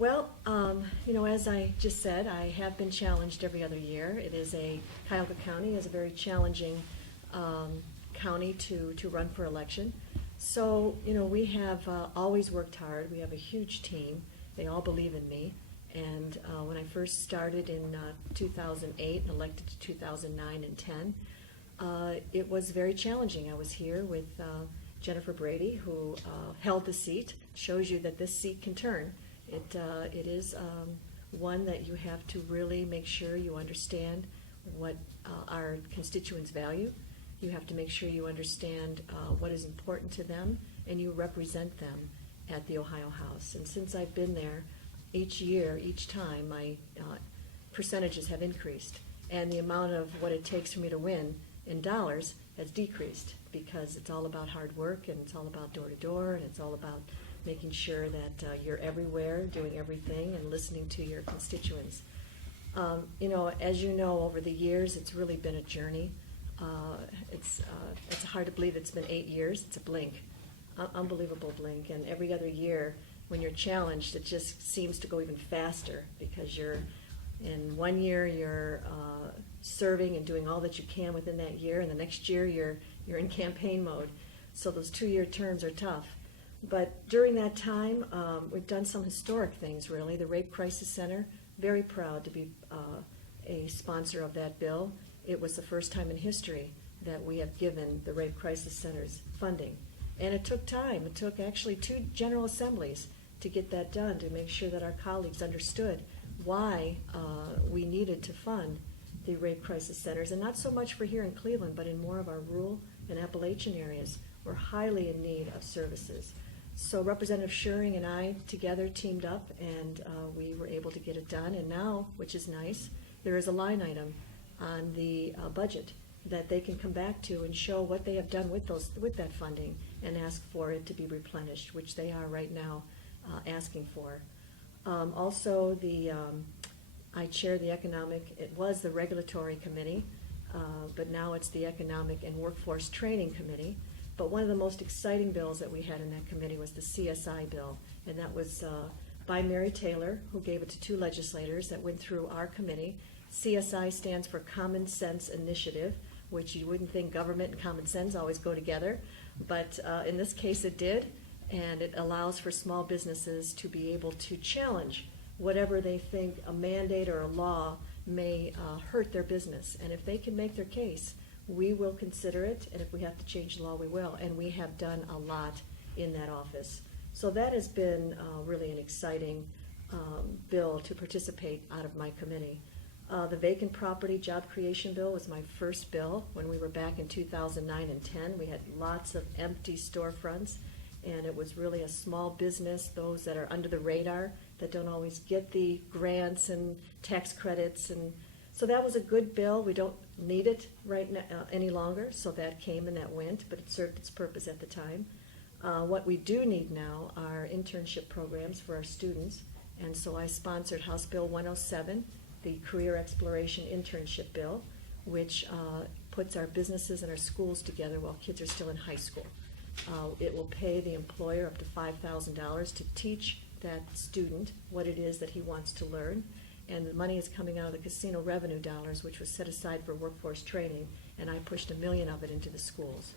Well, as I just said, I have been challenged every other year. Cuyahoga County is a very challenging county to run for election. So, we have always worked hard. We have a huge team. They all believe in me. And when I first started in 2008 and elected to 2009 and 10, it was very challenging. I was here with Jennifer Brady, who held the seat. Shows you that this seat can turn. It is one that you have to really make sure you understand what our constituents value. You have to make sure you understand what is important to them, and you represent them at the Ohio House. And since I've been there, each time, my percentages have increased, and the amount of what it takes for me to win in dollars has decreased, because it's all about hard work, and it's all about door to door, and it's all about making sure that you're everywhere, doing everything, and listening to your constituents. As you know, over the years, it's really been a journey. It's hard to believe it's been 8 years. It's a blink, unbelievable blink. And every other year, when you're challenged, it just seems to go even faster, because in 1 year you're serving and doing all that you can within that year, and the next year you're in campaign mode. So those 2-year terms are tough. But during that time, we've done some historic things, really. The Rape Crisis Center, very proud to be a sponsor of that bill. It was the first time in history that we have given the Rape Crisis Centers funding. And it took time. It took actually 2 General Assemblies to get that done, to make sure that our colleagues understood why we needed to fund the Rape Crisis Centers, and not so much for here in Cleveland, but in more of our rural and Appalachian areas. We're highly in need of services. So Representative Schuring and I together teamed up, and we were able to get it done. And now, which is nice, there is a line item on the budget that they can come back to and show what they have done with that funding, and ask for it to be replenished, which they are right now asking for. Also, I chair it was the Regulatory Committee, but now it's the Economic and Workforce Training Committee. But one of the most exciting bills that we had in that committee was the CSI bill, and that was by Mary Taylor, who gave it to 2 legislators that went through our committee. CSI stands for Common Sense Initiative, which you wouldn't think government and common sense always go together, but in this case it did, and it allows for small businesses to be able to challenge whatever they think a mandate or a law may hurt their business. And if they can make their case, we will consider it, and if we have to change the law, we will. And we have done a lot in that office. So that has been really an exciting bill to participate out of my committee. The Vacant Property Job Creation Bill was my first bill when we were back in 2009 and 10. We had lots of empty storefronts, and it was really a small business, those that are under the radar, that don't always get the grants and tax credits. And so that was a good bill. We don't need it right now any longer, so that came and that went, but it served its purpose at the time. What we do need now are internship programs for our students, and so I sponsored House Bill 107, the Career Exploration Internship Bill, which puts our businesses and our schools together while kids are still in high school. It will pay the employer up to $5,000 to teach that student what it is that he wants to learn, and the money is coming out of the casino revenue dollars, which was set aside for workforce training, and I pushed $1 million of it into the schools.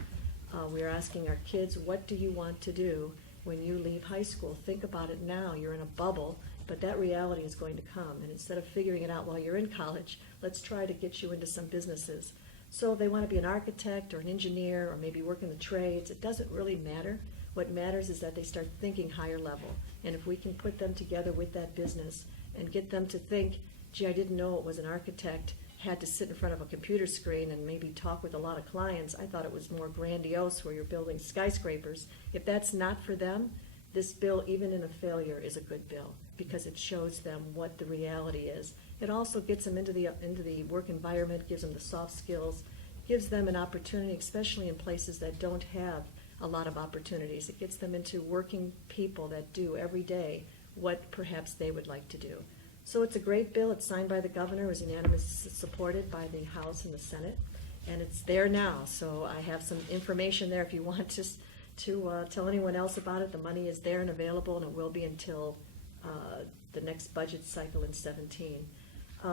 We are asking our kids, what do you want to do when you leave high school? Think about it now. You're in a bubble, but that reality is going to come, and instead of figuring it out while you're in college, let's try to get you into some businesses. So if they want to be an architect or an engineer or maybe work in the trades, it doesn't really matter. What matters is that they start thinking higher level, and if we can put them together with that business and get them to think, gee, I didn't know it was an architect, had to sit in front of a computer screen and maybe talk with a lot of clients. I thought it was more grandiose where you're building skyscrapers. If that's not for them, this bill, even in a failure, is a good bill because it shows them what the reality is. It also gets them into the work environment, gives them the soft skills, gives them an opportunity, especially in places that don't have a lot of opportunities. It gets them into working people that do every day what perhaps they would like to do. So it's a great bill. It's signed by the governor. It was unanimously supported by the House and the Senate, and it's there now. So I have some information there if you want to tell anyone else about it. The money is there and available, and it will be until the next budget cycle in 17.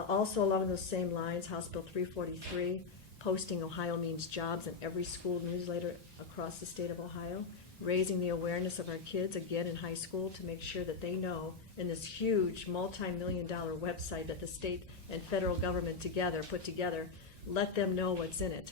Also along those same lines, House Bill 343, posting Ohio Means Jobs in every school newsletter across the state of Ohio, raising the awareness of our kids, again in high school, to make sure that they know in this huge multi-million-dollar website that the state and federal government put together, let them know what's in it,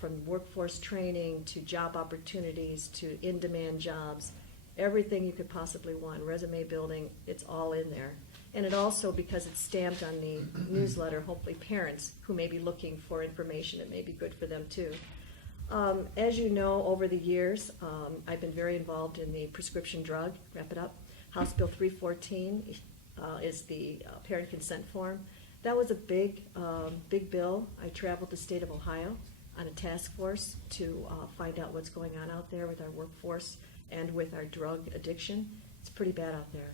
from workforce training to job opportunities to in-demand jobs, everything you could possibly want, resume building, it's all in there. And it also, because it's stamped on the newsletter, hopefully parents who may be looking for information, it may be good for them too. As you know, over the years, I've been very involved in the prescription drug, wrap it up. House Bill 314 is the parent consent form. That was a big bill. I traveled the state of Ohio on a task force to find out what's going on out there with our workforce and with our drug addiction. It's pretty bad out there.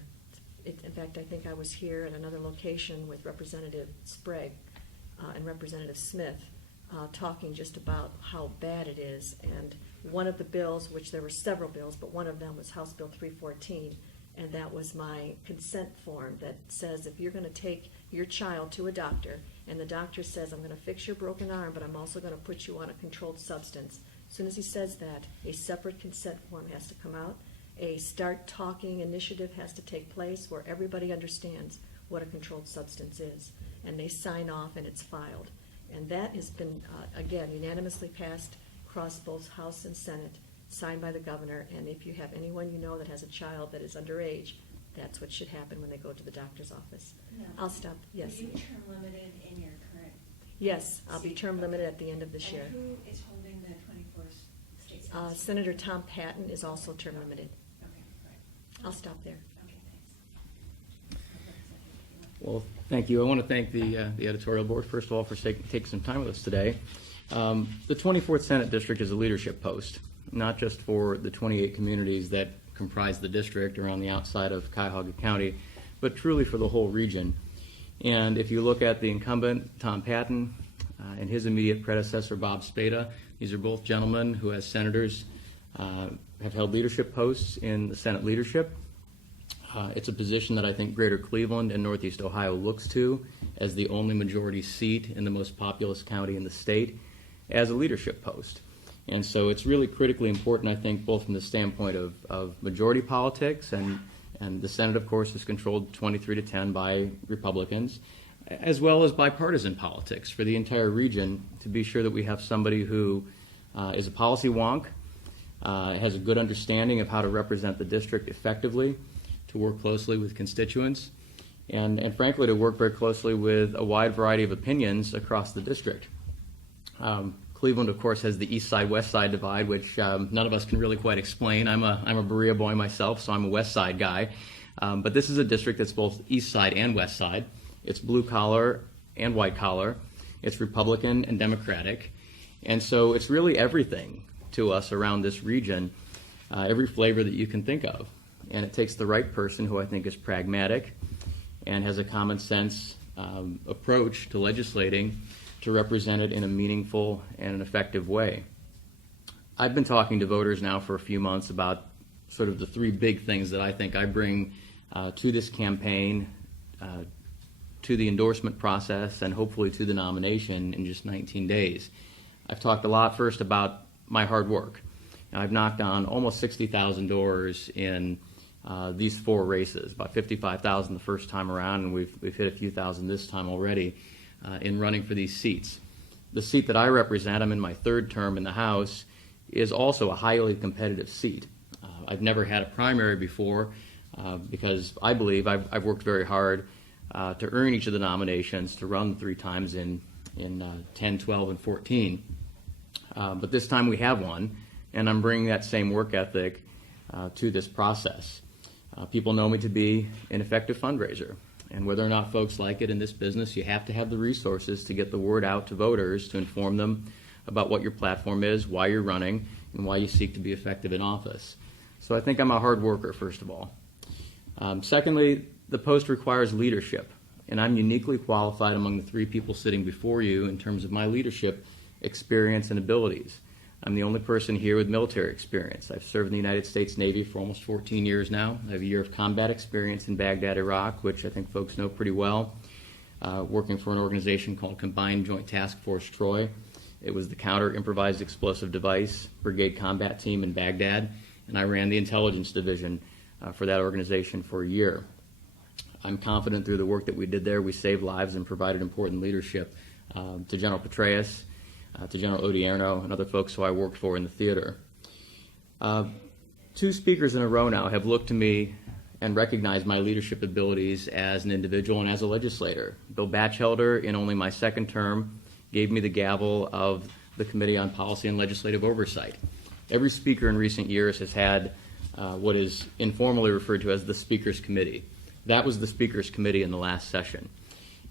In fact, I think I was here at another location with Representative Sprague and Representative Smith talking just about how bad it is. And one of the bills, which there were several bills, but one of them was House Bill 314, and that was my consent form that says if you're going to take your child to a doctor and the doctor says, I'm going to fix your broken arm, but I'm also going to put you on a controlled substance. As soon as he says that, a separate consent form has to come out. A Start Talking initiative has to take place where everybody understands what a controlled substance is, and they sign off and it's filed. And that has been, again, unanimously passed across both House and Senate, signed by the governor, and if you have anyone you know that has a child that is underage, that's what should happen when they go to the doctor's office. No. I'll stop. Yes. Are you term limited in your current? Yes, I'll be seat? term limited at the end of this year. And who is holding the 24th state Senate? Senator Tom Patton is also term limited. Okay, right. I'll stop there. Okay, thanks. Well, thank you. I want to thank the editorial board, first of all, for taking some time with us today. The 24th Senate District is a leadership post, not just for the 28 communities that comprise the district or on the outside of Cuyahoga County, but truly for the whole region. And if you look at the incumbent, Tom Patton, and his immediate predecessor, Bob Spada, these are both gentlemen who, as senators, have held leadership posts in the Senate leadership. It's a position that I think Greater Cleveland and Northeast Ohio looks to as the only majority seat in the most populous county in the state as a leadership post. And so it's really critically important, I think, both from the standpoint of majority politics, and the Senate, of course, is controlled 23-10 by Republicans, as well as bipartisan politics for the entire region, to be sure that we have somebody who is a policy wonk, has a good understanding of how to represent the district effectively, to work closely with constituents, and frankly, to work very closely with a wide variety of opinions across the district. Cleveland, of course, has the east side, west side divide, which none of us can really quite explain. I'm a Berea boy myself, so I'm a west side guy. But this is a district that's both east side and west side. It's blue collar and white collar. It's Republican and Democratic. And so it's really everything to us around this region, every flavor that you can think of. And it takes the right person who I think is pragmatic and has a common sense approach to legislating to represent it in a meaningful and an effective way. I've been talking to voters now for a few months about sort of the three big things that I think I bring to this campaign, to the endorsement process, and hopefully to the nomination in just 19 days. I've talked a lot first about my hard work. Now, I've knocked on almost 60,000 doors in these four races, about 55,000 the first time around, and we've hit a few thousand this time already in running for these seats. The seat that I represent, I'm in my third term in the House, is also a highly competitive seat. I've never had a primary before because I believe I've worked very hard to earn each of the nominations, to run 3 times in 10, 12, and 14. But this time we have one, and I'm bringing that same work ethic to this process. People know me to be an effective fundraiser, and whether or not folks like it in this business, you have to have the resources to get the word out to voters, to inform them about what your platform is, why you're running, and why you seek to be effective in office. So I think I'm a hard worker, first of all. Secondly, the post requires leadership, and I'm uniquely qualified among the 3 people sitting before you in terms of my leadership experience and abilities. I'm the only person here with military experience. I've served in the United States Navy for almost 14 years now. I have a year of combat experience in Baghdad, Iraq, which I think folks know pretty well, working for an organization called Combined Joint Task Force Troy. It was the Counter Improvised Explosive Device Brigade Combat Team in Baghdad, and I ran the intelligence division for that organization for a year. I'm confident through the work that we did there, we saved lives and provided important leadership to General Petraeus, to General Odierno, and other folks who I worked for in the theater. Two speakers in a row now have looked to me and recognized my leadership abilities as an individual and as a legislator. Bill Batchelder, in only my second term, gave me the gavel of the Committee on Policy and Legislative Oversight. Every speaker in recent years has had what is informally referred to as the Speaker's Committee. That was the Speaker's Committee in the last session.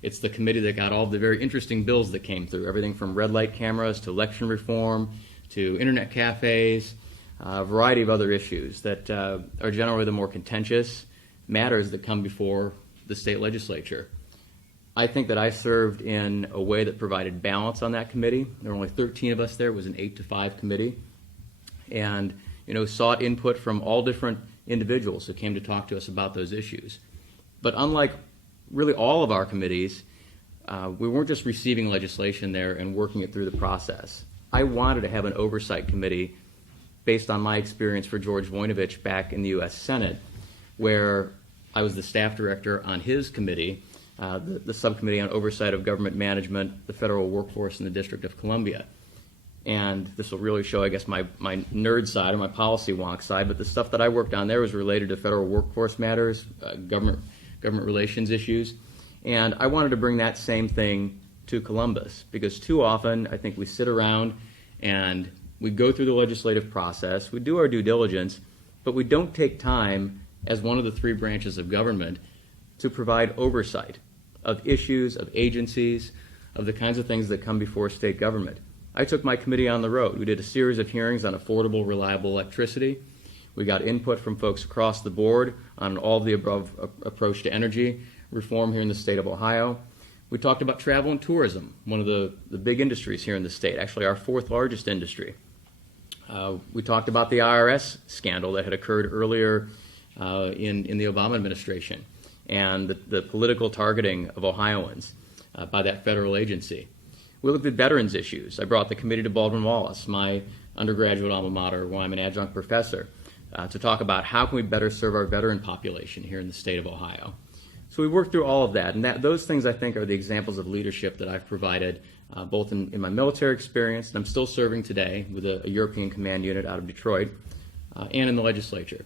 It's the committee that got all the very interesting bills that came through, everything from red light cameras to election reform to internet cafes, a variety of other issues that are generally the more contentious matters that come before the state legislature. I think that I served in a way that provided balance on that committee. There were only 13 of us there. It was an 8-to-5 committee. And, sought input from all different individuals who came to talk to us about those issues. But unlike really all of our committees, we weren't just receiving legislation there and working it through the process. I wanted to have an oversight committee based on my experience for George Voinovich back in the U.S. Senate, where I was the staff director on his committee, the Subcommittee on Oversight of Government Management, the Federal Workforce in the District of Columbia. And this will really show, I guess, my nerd side or my policy wonk side, but the stuff that I worked on there was related to federal workforce matters, government relations issues. And I wanted to bring that same thing to Columbus, because too often I think we sit around and we go through the legislative process, we do our due diligence, but we don't take time as one of the three branches of government to provide oversight of issues, of agencies, of the kinds of things that come before state government. I took my committee on the road. We did a series of hearings on affordable, reliable electricity. We got input from folks across the board on all of the above approach to energy reform here in the state of Ohio. We talked about travel and tourism, one of the big industries here in the state, actually our fourth largest industry. We talked about the IRS scandal that had occurred earlier in the Obama administration and the political targeting of Ohioans by that federal agency. We looked at veterans issues. I brought the committee to Baldwin-Wallace, my undergraduate alma mater, where I'm an adjunct professor, to talk about how can we better serve our veteran population here in the state of Ohio. So we worked through all of that, and those things I think are the examples of leadership that I've provided both in my military experience, and I'm still serving today with a European Command Unit out of Detroit, and in the legislature.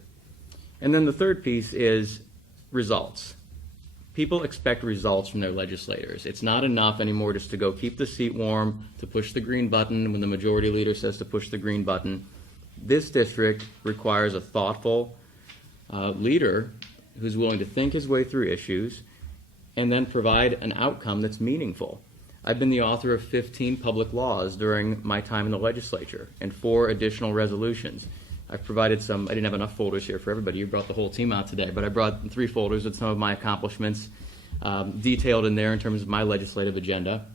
And then the third piece is results. People expect results from their legislators. It's not enough anymore just to go keep the seat warm, to push the green button when the majority leader says to push the green button. This district requires a thoughtful leader who's willing to think his way through issues and then provide an outcome that's meaningful. I've been the author of 15 public laws during my time in the legislature and 4 additional resolutions. I've provided I didn't have enough folders here for everybody. You brought the whole team out today, but I brought 3 folders with some of my accomplishments detailed in there in terms of my legislative agenda.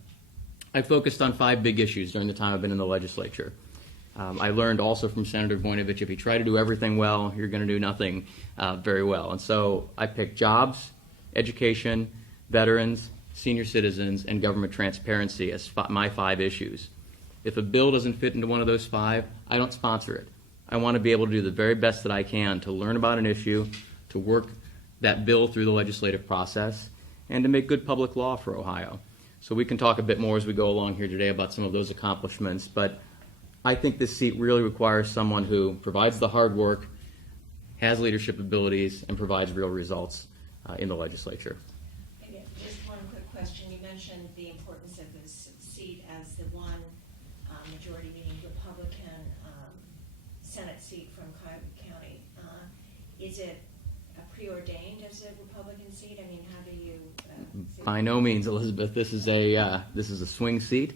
I focused on 5 big issues during the time I've been in the legislature. I learned also from Senator Voinovich, if you try to do everything well, you're going to do nothing very well. And so I picked jobs, education, veterans, senior citizens, and government transparency as my 5 issues. If a bill doesn't fit into one of those 5, I don't sponsor it. I want to be able to do the very best that I can to learn about an issue, to work that bill through the legislative process, and to make good public law for Ohio. So we can talk a bit more as we go along here today about some of those accomplishments, but I think this seat really requires someone who provides the hard work, has leadership abilities, and provides real results in the legislature. Just one quick question. You mentioned the importance of this seat as the one majority, meaning Republican Senate seat from Cuyahoga County. Is it preordained as a Republican seat? I mean, how do you? By no means, Elizabeth. This is a swing seat.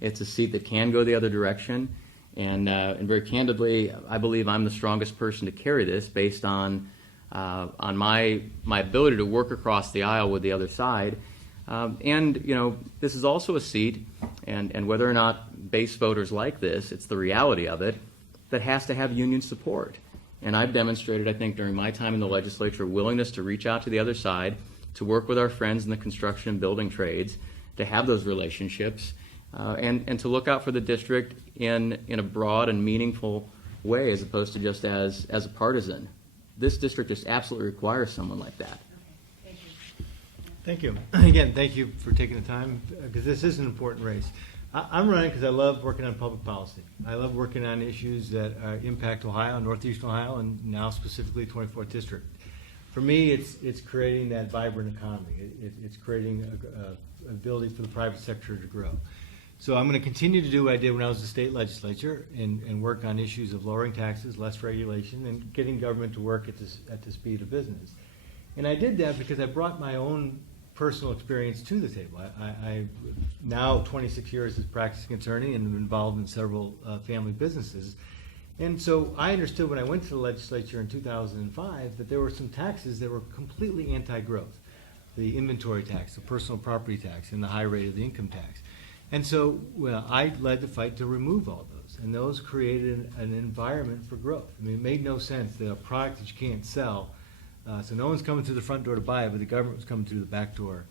It's a seat that can go the other direction, and very candidly, I believe I'm the strongest person to carry this based on my ability to work across the aisle with the other side, And, this is also a seat, and whether or not base voters like this, it's the reality of it, that has to have union support. And I've demonstrated, I think, during my time in the legislature, willingness to reach out to the other side, to work with our friends in the construction and building trades, to have those relationships, and to look out for the district in a broad and meaningful way, as opposed to just as a partisan. This district just absolutely requires someone like that. Okay, thank you. Thank you. Again, thank you for taking the time, because this is an important race. I'm running because I love working on public policy. I love working on issues that impact Ohio, Northeast Ohio, and now specifically 24th District. For me, it's creating that vibrant economy. It's creating an ability for the private sector to grow. So I'm going to continue to do what I did when I was in the state legislature and work on issues of lowering taxes, less regulation, and getting government to work at the speed of business. And I did that because I brought my own personal experience to the table. I now 26 years as practicing attorney and involved in several family businesses. And so I understood when I went to the legislature in 2005 that there were some taxes that were completely anti-growth. The inventory tax, the personal property tax, and the high rate of the income tax. And so I led the fight to remove all those. And those created an environment for growth. I mean, it made no sense that a product that you can't sell, so no one's coming through the front door to buy it, but the government was coming through the back door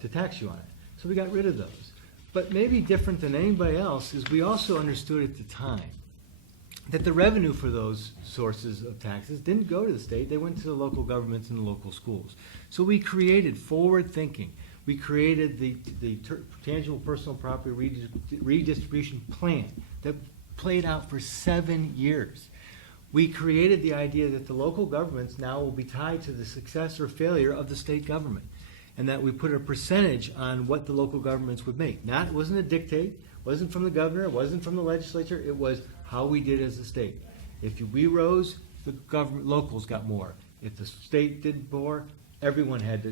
to tax you on it. So we got rid of those. But maybe different than anybody else is we also understood at the time that the revenue for those sources of taxes didn't go to the state, they went to the local governments and the local schools. So we created forward thinking. We created the tangible personal property redistribution plan that played out for 7 years. We created the idea that the local governments now will be tied to the success or failure of the state government, and that we put a percentage on what the local governments would make. It wasn't a dictate, wasn't from the governor, it wasn't from the legislature, it was how we did as a state. If we rose, the government locals got more. If the state did more, everyone had to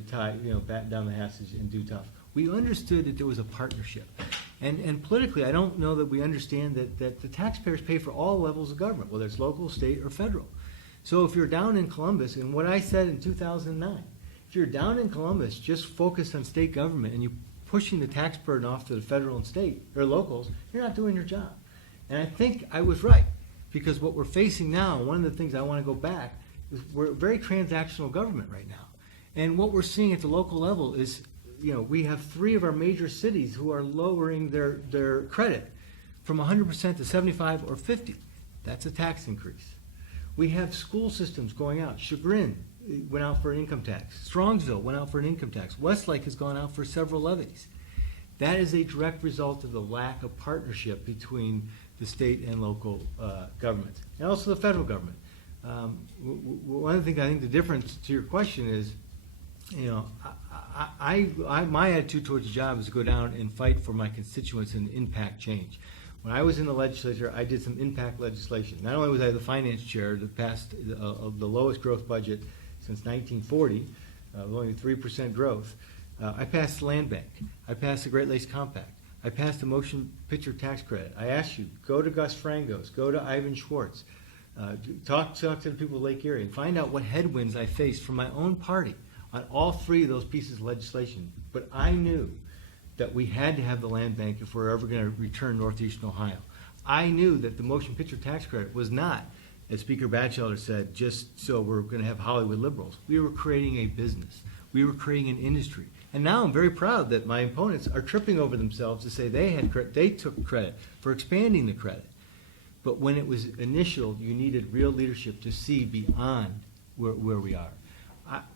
batten down the hatches and do tough. We understood that there was a partnership. And politically, I don't know that we understand that the taxpayers pay for all levels of government, whether it's local, state, or federal. So if you're down in Columbus, and what I said in 2009, if you're down in Columbus just focused on state government and you're pushing the tax burden off to the federal and state, or locals, you're not doing your job. And I think I was right, because what we're facing now, one of the things I want to go back, is we're a very transactional government right now. And what we're seeing at the local level is, we have 3 of our major cities who are lowering their credit from 100% to 75 or 50. That's a tax increase. We have school systems going out. Chagrin went out for an income tax. Strongsville went out for an income tax. Westlake has gone out for several levies. That is a direct result of the lack of partnership between the state and local governments, and also the federal government. One of the things I think the difference to your question is, my attitude towards the job is to go down and fight for my constituents and impact change. When I was in the legislature, I did some impact legislation. Not only was I the finance chair that passed the lowest growth budget since 1940, only 3% growth, I passed the land bank. I passed the Great Lakes Compact. I passed the motion picture tax credit. I asked you, go to Gus Frangos, go to Ivan Schwartz, talk to the people of Lake Erie, and find out what headwinds I faced from my own party on all 3 of those pieces of legislation. But I knew that we had to have the land bank if we're ever going to return Northeastern Ohio. I knew that the motion picture tax credit was not, as Speaker Batchelder said, just so we're going to have Hollywood liberals. We were creating a business. We were creating an industry. And now I'm very proud that my opponents are tripping over themselves to say they took credit for expanding the credit. But when it was initial, you needed real leadership to see beyond where we are.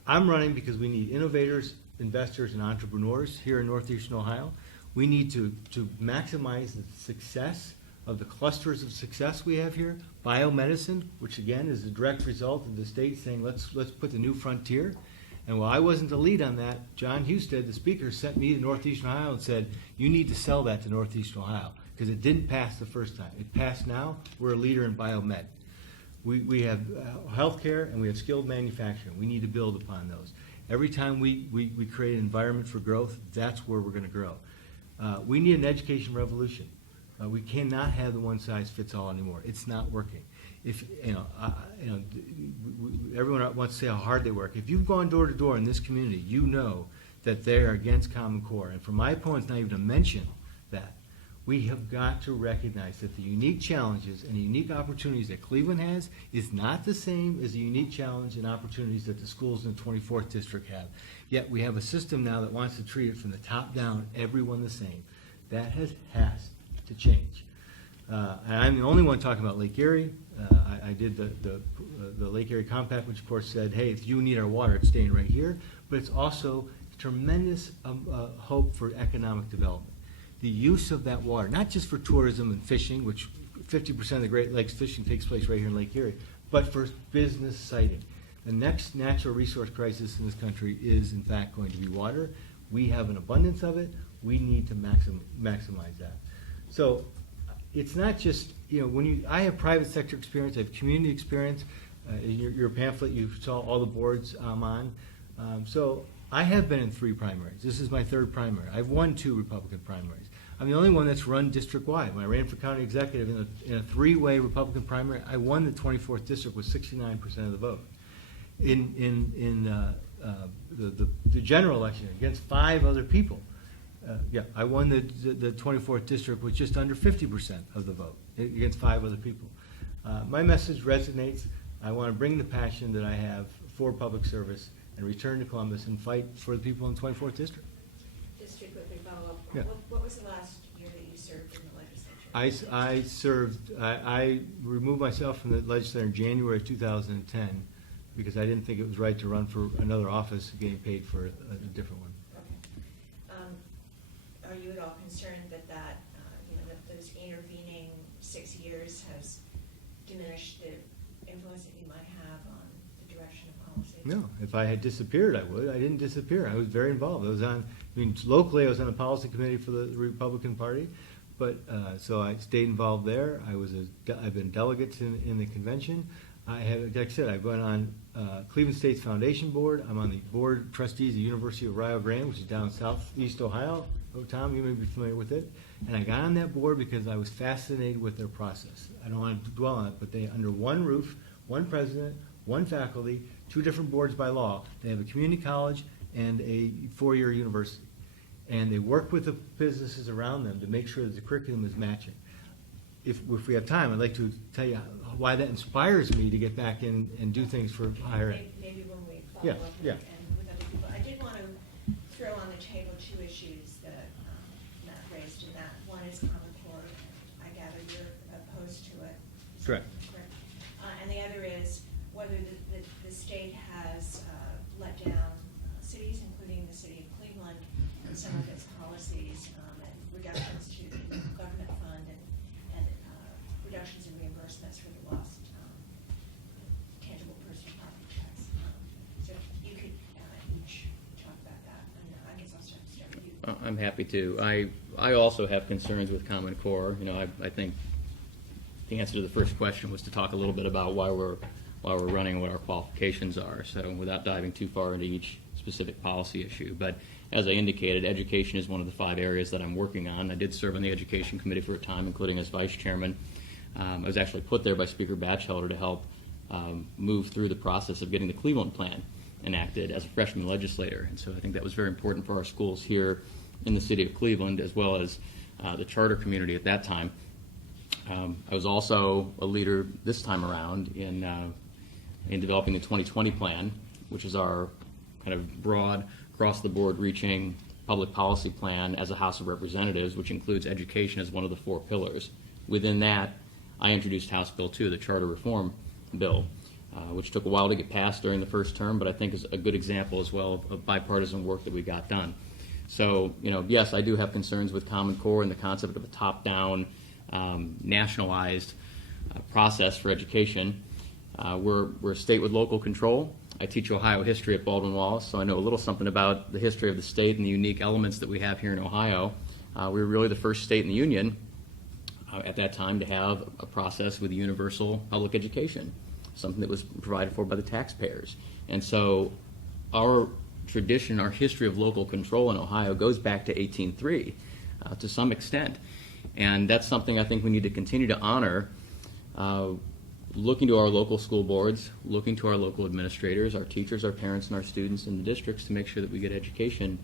I'm running because we need innovators, investors, and entrepreneurs here in Northeastern Ohio. We need to maximize the success of the clusters of success we have here. Biomedicine, which again is a direct result of the state saying let's put the new frontier. And while I wasn't the lead on that, John Husted, the speaker, sent me to Northeastern Ohio and said, you need to sell that to Northeastern Ohio, because it didn't pass the first time. It passed now. We're a leader in biomed. We have healthcare and we have skilled manufacturing. We need to build upon those. Every time we create an environment for growth, that's where we're going to grow. We need an education revolution. We cannot have the one-size-fits-all anymore. It's not working. If everyone wants to say how hard they work. If you've gone door to door in this community, you know that they are against Common Core. And for my opponents not even to mention that, we have got to recognize that the unique challenges and the unique opportunities that Cleveland has is not the same as the unique challenge and opportunities that the schools in the 24th District have. Yet we have a system now that wants to treat it from the top down, everyone the same. That has to change. And I'm the only one talking about Lake Erie. I did the Lake Erie Compact, which of course said, hey, if you need our water, it's staying right here. But it's also tremendous hope for economic development. The use of that water, not just for tourism and fishing, which 50% of the Great Lakes fishing takes place right here in Lake Erie, but for business siting. The next natural resource crisis in this country is, in fact, going to be water. We have an abundance of it. We need to maximize that. So it's not just, I have private sector experience, I have community experience. In your pamphlet, you saw all the boards I'm on. So I have been in 3 primaries. This is my 3rd primary. I've won 2 Republican primaries. I'm the only one that's run district-wide. When I ran for county executive in a 3-way Republican primary, I won the 24th district with 69% of the vote. In the general election against 5 other people, I won the 24th district with just under 50% of the vote against 5 other people. My message resonates. I want to bring the passion that I have for public service and return to Columbus and fight for the people in the 24th district. Just to quickly follow up, Yeah. what was the last year that you served in the legislature? I served, I removed myself from the legislature in January of 2010 because I didn't think it was right to run for another office getting paid for a different one. Okay. Are you at all concerned that that those intervening 6 years has diminished the influence that you might have on the direction of policy? No, if I had disappeared, I would. I didn't disappear. I was very involved. Locally, I was on the policy committee for the Republican Party, but so I stayed involved there. I've been delegate in the convention. Like I said, I've been on Cleveland State's Foundation Board. I'm on the board of trustees of the University of Rio Grande, which is down southeast Ohio. Oh, Tom, you may be familiar with it. And I got on that board because I was fascinated with their process. I don't want to dwell on it, but they, under one roof, one president, one faculty, 2 different boards by law. They have a community college and a 4-year university. And they work with the businesses around them to make sure that the curriculum is matching. If we have time, I'd like to tell you why that inspires me to get back in and do things for higher ed. Maybe when we follow up Yeah. and with other people. I did want to throw on the table 2 issues that Matt raised in that. One is Common Core. I gather you're opposed to it. Correct. And the other is whether the state has let down cities, including the city of Cleveland, and some of its policies and reductions to the government fund and reductions in reimbursements for the lost tangible personal property tax. So if you could each talk about that, and I guess I'll start with you. I'm happy to. I also have concerns with Common Core. I think the answer to the first question was to talk a little bit about why we're running, what our qualifications are. So without diving too far into each specific policy issue, but as I indicated, education is one of the 5 areas that I'm working on. I did serve on the Education Committee for a time, including as vice chairman. I was actually put there by Speaker Batchelder to help move through the process of getting the Cleveland plan enacted as a freshman legislator. And so I think that was very important for our schools here in the city of Cleveland, as well as the charter community at that time. I was also a leader this time around in developing the 2020 plan, which is our kind of broad, across-the-board reaching public policy plan as a House of Representatives, which includes education as one of the 4 pillars. Within that, I introduced House Bill 2, the Charter Reform Bill, which took a while to get passed during the first term, but I think is a good example as well of bipartisan work that we got done. So, yes, I do have concerns with Common Core and the concept of a top-down, nationalized process for education. We're a state with local control. I teach Ohio history at Baldwin-Wallace, so I know a little something about the history of the state and the unique elements that we have here in Ohio. We were really the first state in the union at that time to have a process with universal public education, something that was provided for by the taxpayers. And so our tradition, our history of local control in Ohio goes back to 1803 to some extent. And that's something I think we need to continue to honor. looking to our local school boards, looking to our local administrators, our teachers, our parents, and our students in the districts to make sure that we get education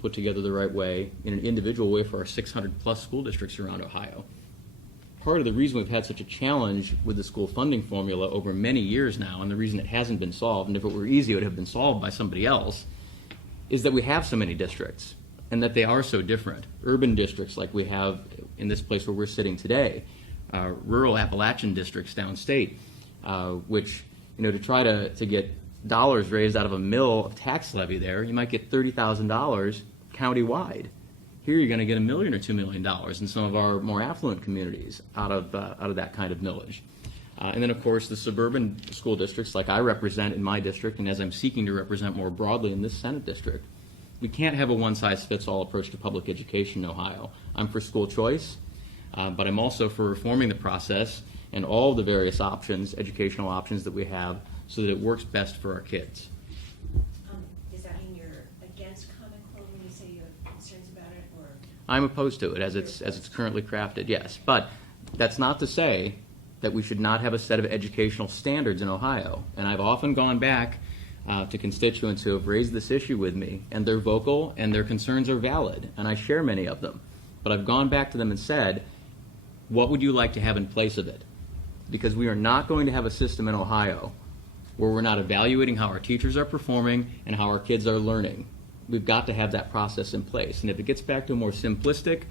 put together the right way, in an individual way for our 600-plus school districts around Ohio. Part of the reason we've had such a challenge with the school funding formula over many years now, and the reason it hasn't been solved, and if it were easy it would have been solved by somebody else, is that we have so many districts and that they are so different. Urban districts like we have in this place where we're sitting today, rural Appalachian districts downstate, which, to try to get dollars raised out of a mill of tax levy there, you might get $30,000 countywide. Here you're going to get $1 million or $2 million in some of our more affluent communities out of that kind of millage. And then, of course, the suburban school districts like I represent in my district, and as I'm seeking to represent more broadly in this Senate district, we can't have a one-size-fits-all approach to public education in Ohio. I'm for school choice, but I'm also for reforming the process and all the various options, educational options that we have, so that it works best for our kids. Does that mean you're against Common Core when you say you have concerns about it, or? I'm opposed to it as it's currently crafted, yes. But that's not to say that we should not have a set of educational standards in Ohio. And I've often gone back to constituents who have raised this issue with me, and they're vocal and their concerns are valid, and I share many of them. But I've gone back to them and said, what would you like to have in place of it? Because we are not going to have a system in Ohio where we're not evaluating how our teachers are performing and how our kids are learning. We've got to have that process in place. And if it gets back to a more simplistic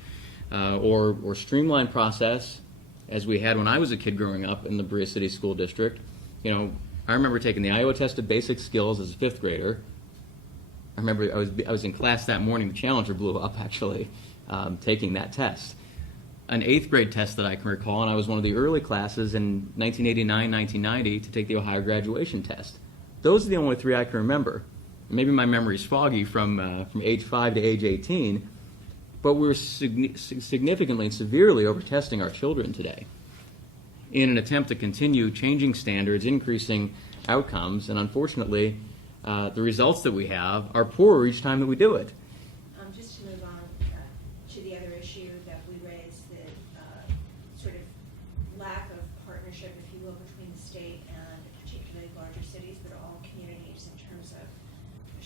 or streamlined process, as we had when I was a kid growing up in the Berea City School District, I remember taking the Iowa Test of Basic Skills as a 5th grader. I remember I was in class that morning. The Challenger blew up, actually, taking that test. An 8th grade test that I can recall, and I was one of the early classes in 1989, 1990 to take the Ohio graduation test. Those are the only 3 I can remember. Maybe my memory's foggy from age 5 to age 18, but we're significantly and severely over-testing our children today in an attempt to continue changing standards, increasing outcomes, and unfortunately, the results that we have are poorer each time that we do it. Just to move on to the other issue that we raised, the sort of lack of partnership, if you will, between the state and particularly larger cities, but all communities in terms of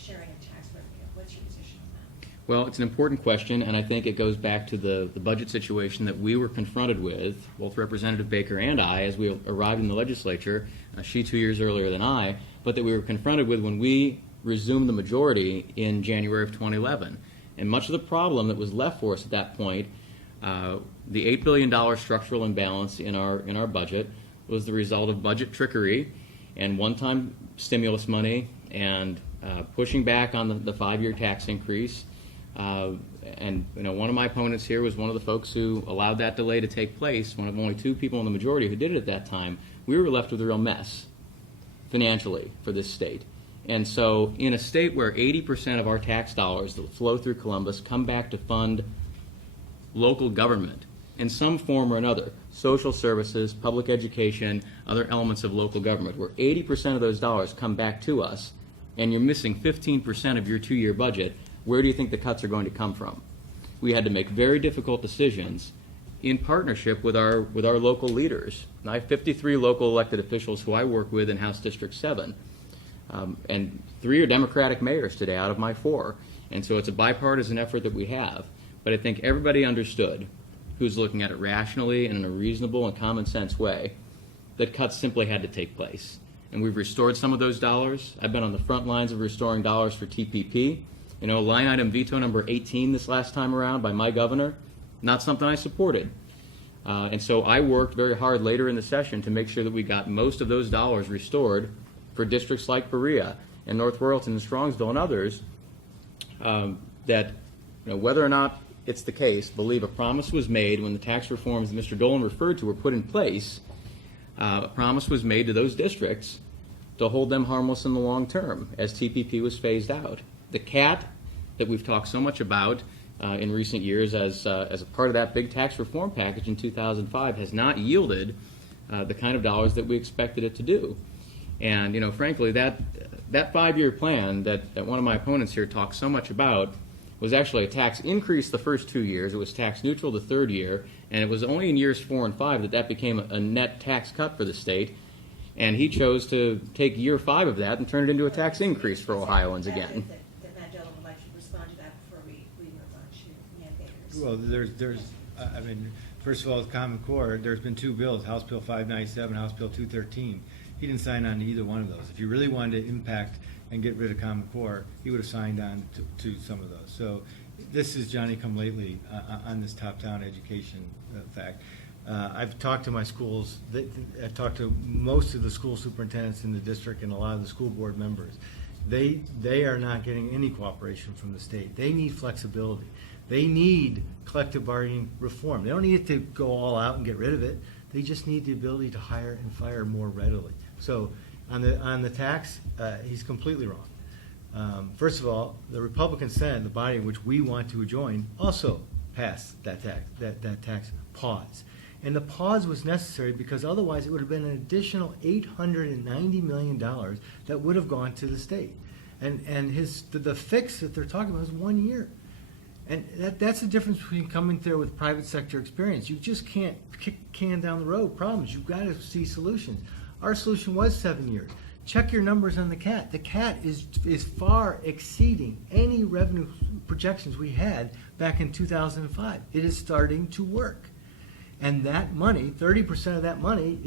sharing of tax revenue. What's your position on that? Well, it's an important question, and I think it goes back to the budget situation that we were confronted with, both Representative Baker and I, as we arrived in the legislature, she 2 years earlier than I, but that we were confronted with when we resumed the majority in January of 2011. And much of the problem that was left for us at that point, the $8 billion structural imbalance in our budget, was the result of budget trickery and one-time stimulus money and pushing back on the 5-year tax increase. And one of my opponents here was one of the folks who allowed that delay to take place, one of only 2 people in the majority who did it at that time. We were left with a real mess financially for this state. And so in a state where 80% of our tax dollars that flow through Columbus come back to fund local government in some form or another, social services, public education, other elements of local government, where 80% of those dollars come back to us, and you're missing 15% of your 2-year budget, where do you think the cuts are going to come from? We had to make very difficult decisions in partnership with our local leaders. And I have 53 local elected officials who I work with in House District 7. And 3 are Democratic mayors today out of my 4. And so it's a bipartisan effort that we have. But I think everybody understood, who's looking at it rationally and in a reasonable and common sense way, that cuts simply had to take place. And we've restored some of those dollars. I've been on the front lines of restoring dollars for TPP. Line item veto number 18 this last time around by my governor, not something I supported. And so I worked very hard later in the session to make sure that we got most of those dollars restored for districts like Berea and North Royalton and Strongsville and others that, whether or not it's the case, believe a promise was made when the tax reforms that Mr. Dolan referred to were put in place. A promise was made to those districts to hold them harmless in the long term as TPP was phased out. The CAT that we've talked so much about in recent years as a part of that big tax reform package in 2005 has not yielded the kind of dollars that we expected it to do. And, frankly, that 5-year plan that one of my opponents here talks so much about was actually a tax increase the first 2 years. It was tax neutral the 3rd year, And it was only in years 4 and 5 that that became a net tax cut for the state. And he chose to take year 5 of that and turn it into a tax increase for Ohioans again. That Matt Dolan would like to respond to that before we move on to nan-bakers. Well, I mean, first of all, with Common Core, there's been 2 bills, House Bill 597, House Bill 213. He didn't sign on to either one of those. If you really wanted to impact and get rid of Common Core, he would have signed on to some of those. So this is Johnny-come-lately on this top-down education fact. I've talked to my schools. I've talked to most of the school superintendents in the district and a lot of the school board members. They are not getting any cooperation from the state. They need flexibility. They need collective bargaining reform. They don't need it to go all out and get rid of it. They just need the ability to hire and fire more readily. So on the tax, he's completely wrong. First of all, the Republican Senate, the body which we want to join, also passed that tax pause. And the pause was necessary because otherwise it would have been an additional $890 million that would have gone to the state. And the fix that they're talking about is 1 year. And that's the difference between coming there with private sector experience. You just can't kick can down the road problems. You've got to see solutions. Our solution was 7 years. Check your numbers on the CAT. The CAT is far exceeding any revenue projections we had back in 2005. It is starting to work. And that money, 30% of that money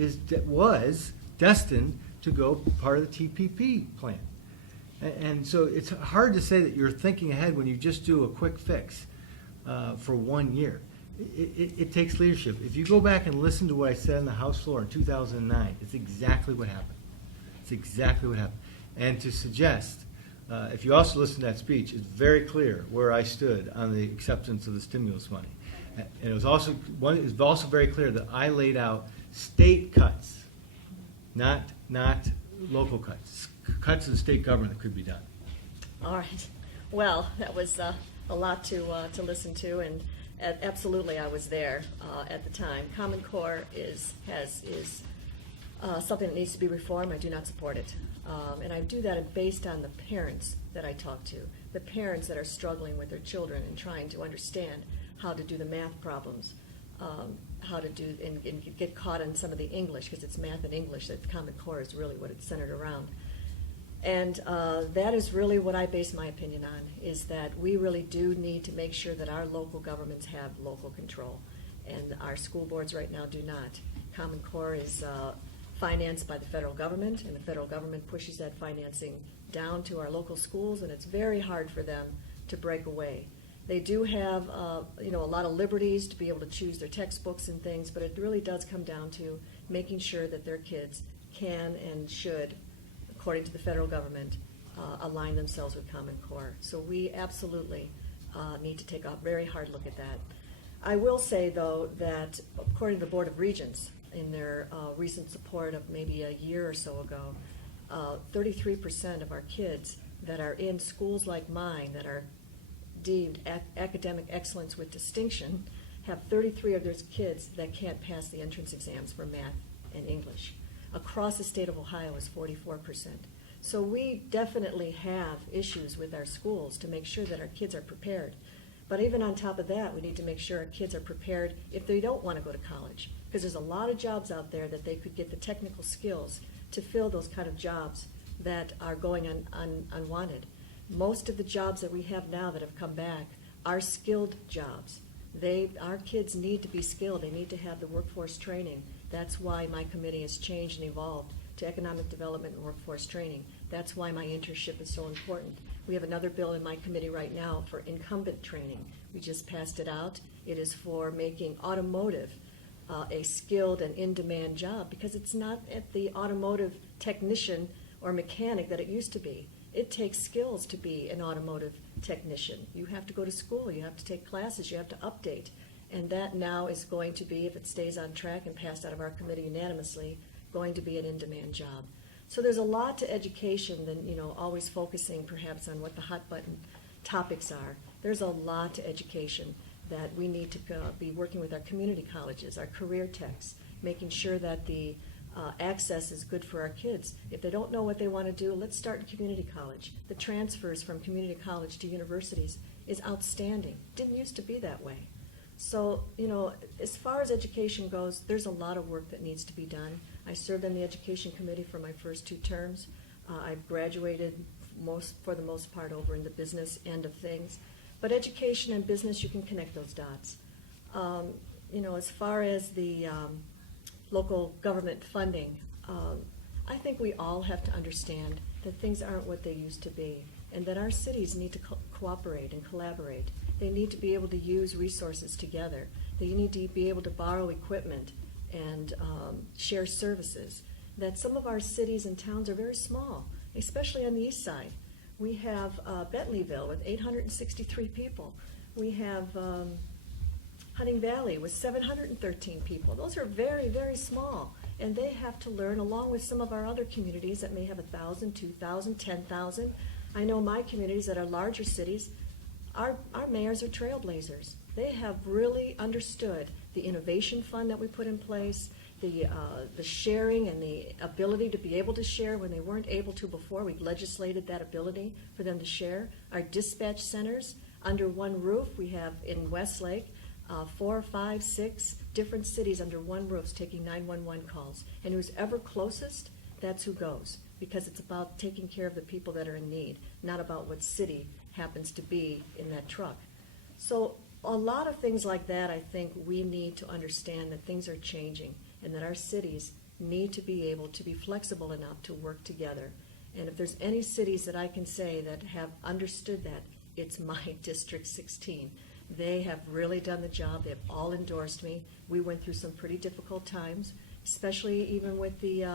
was destined to go part of the TPP plan. And so it's hard to say that you're thinking ahead when you just do a quick fix for 1 year. It takes leadership. If you go back and listen to what I said on the House floor in 2009, it's exactly what happened. It's exactly what happened. And to suggest, if you also listen to that speech, it's very clear where I stood on the acceptance of the stimulus money. And it was also very clear that I laid out state cuts, not local cuts. Cuts to the state government that could be done. All right. Well, that was a lot to listen to, and absolutely I was there at the time. Common Core is something that needs to be reformed. I do not support it. And I do that based on the parents that I talk to, the parents that are struggling with their children and trying to understand how to do the math problems, how to do and get caught on some of the English, because it's math and English that Common Core is really what it's centered around. And that is really what I base my opinion on, is that we really do need to make sure that our local governments have local control. And our school boards right now do not. Common Core is financed by the federal government, and the federal government pushes that financing down to our local schools, and it's very hard for them to break away. They do have a lot of liberties to be able to choose their textbooks and things, but it really does come down to making sure that their kids can and should, according to the federal government, align themselves with Common Core. So we absolutely need to take a very hard look at that. I will say, though, that according to the Board of Regents, in their recent support of maybe a year or so ago, 33% of our kids that are in schools like mine that are deemed academic excellence with distinction have 33 of those kids that can't pass the entrance exams for math and English. Across the state of Ohio is 44%. So we definitely have issues with our schools to make sure that our kids are prepared. But even on top of that, we need to make sure our kids are prepared if they don't want to go to college, because there's a lot of jobs out there that they could get the technical skills to fill those kind of jobs that are going unwanted. Most of the jobs that we have now that have come back are skilled jobs. Our kids need to be skilled. They need to have the workforce training. That's why my committee has changed and evolved to economic development and workforce training. That's why my internship is so important. We have another bill in my committee right now for incumbent training. We just passed it out. It is for making automotive a skilled and in-demand job, because it's not at the automotive technician or mechanic that it used to be. It takes skills to be an automotive technician. You have to go to school, you have to take classes, you have to update. And that now is going to be, if it stays on track and passed out of our committee unanimously, going to be an in-demand job. So there's a lot to education than, always focusing perhaps on what the hot button topics are. There's a lot to education that we need to be working with our community colleges, our career techs, making sure that the access is good for our kids. If they don't know what they want to do, let's start in community college. The transfers from community college to universities is outstanding. Didn't used to be that way. So, as far as education goes, there's a lot of work that needs to be done. I served on the education committee for my first 2 terms. I've graduated for the most part over in the business end of things. But education and business, you can connect those dots. As far as the local government funding, I think we all have to understand that things aren't what they used to be, and that our cities need to cooperate and collaborate. They need to be able to use resources together. They need to be able to borrow equipment and share services. That some of our cities and towns are very small, especially on the east side. We have Bentleyville with 863 people. We have Hunting Valley with 713 people. Those are very, very small. And they have to learn, along with some of our other communities that may have 1,000, 2,000, 10,000. I know my communities that are larger cities, our mayors are trailblazers. They have really understood the innovation fund that we put in place, the sharing and the ability to be able to share when they weren't able to before. We've legislated that ability for them to share. Our dispatch centers under one roof, we have in Westlake 4, 5, 6 different cities under one roof taking 911 calls. And who's ever closest, that's who goes. Because it's about taking care of the people that are in need, not about what city happens to be in that truck. So a lot of things like that, I think we need to understand that things are changing and that our cities need to be able to be flexible enough to work together. And if there's any cities that I can say that have understood that, it's my District 16. They have really done the job. They've all endorsed me. We went through some pretty difficult times, especially even with the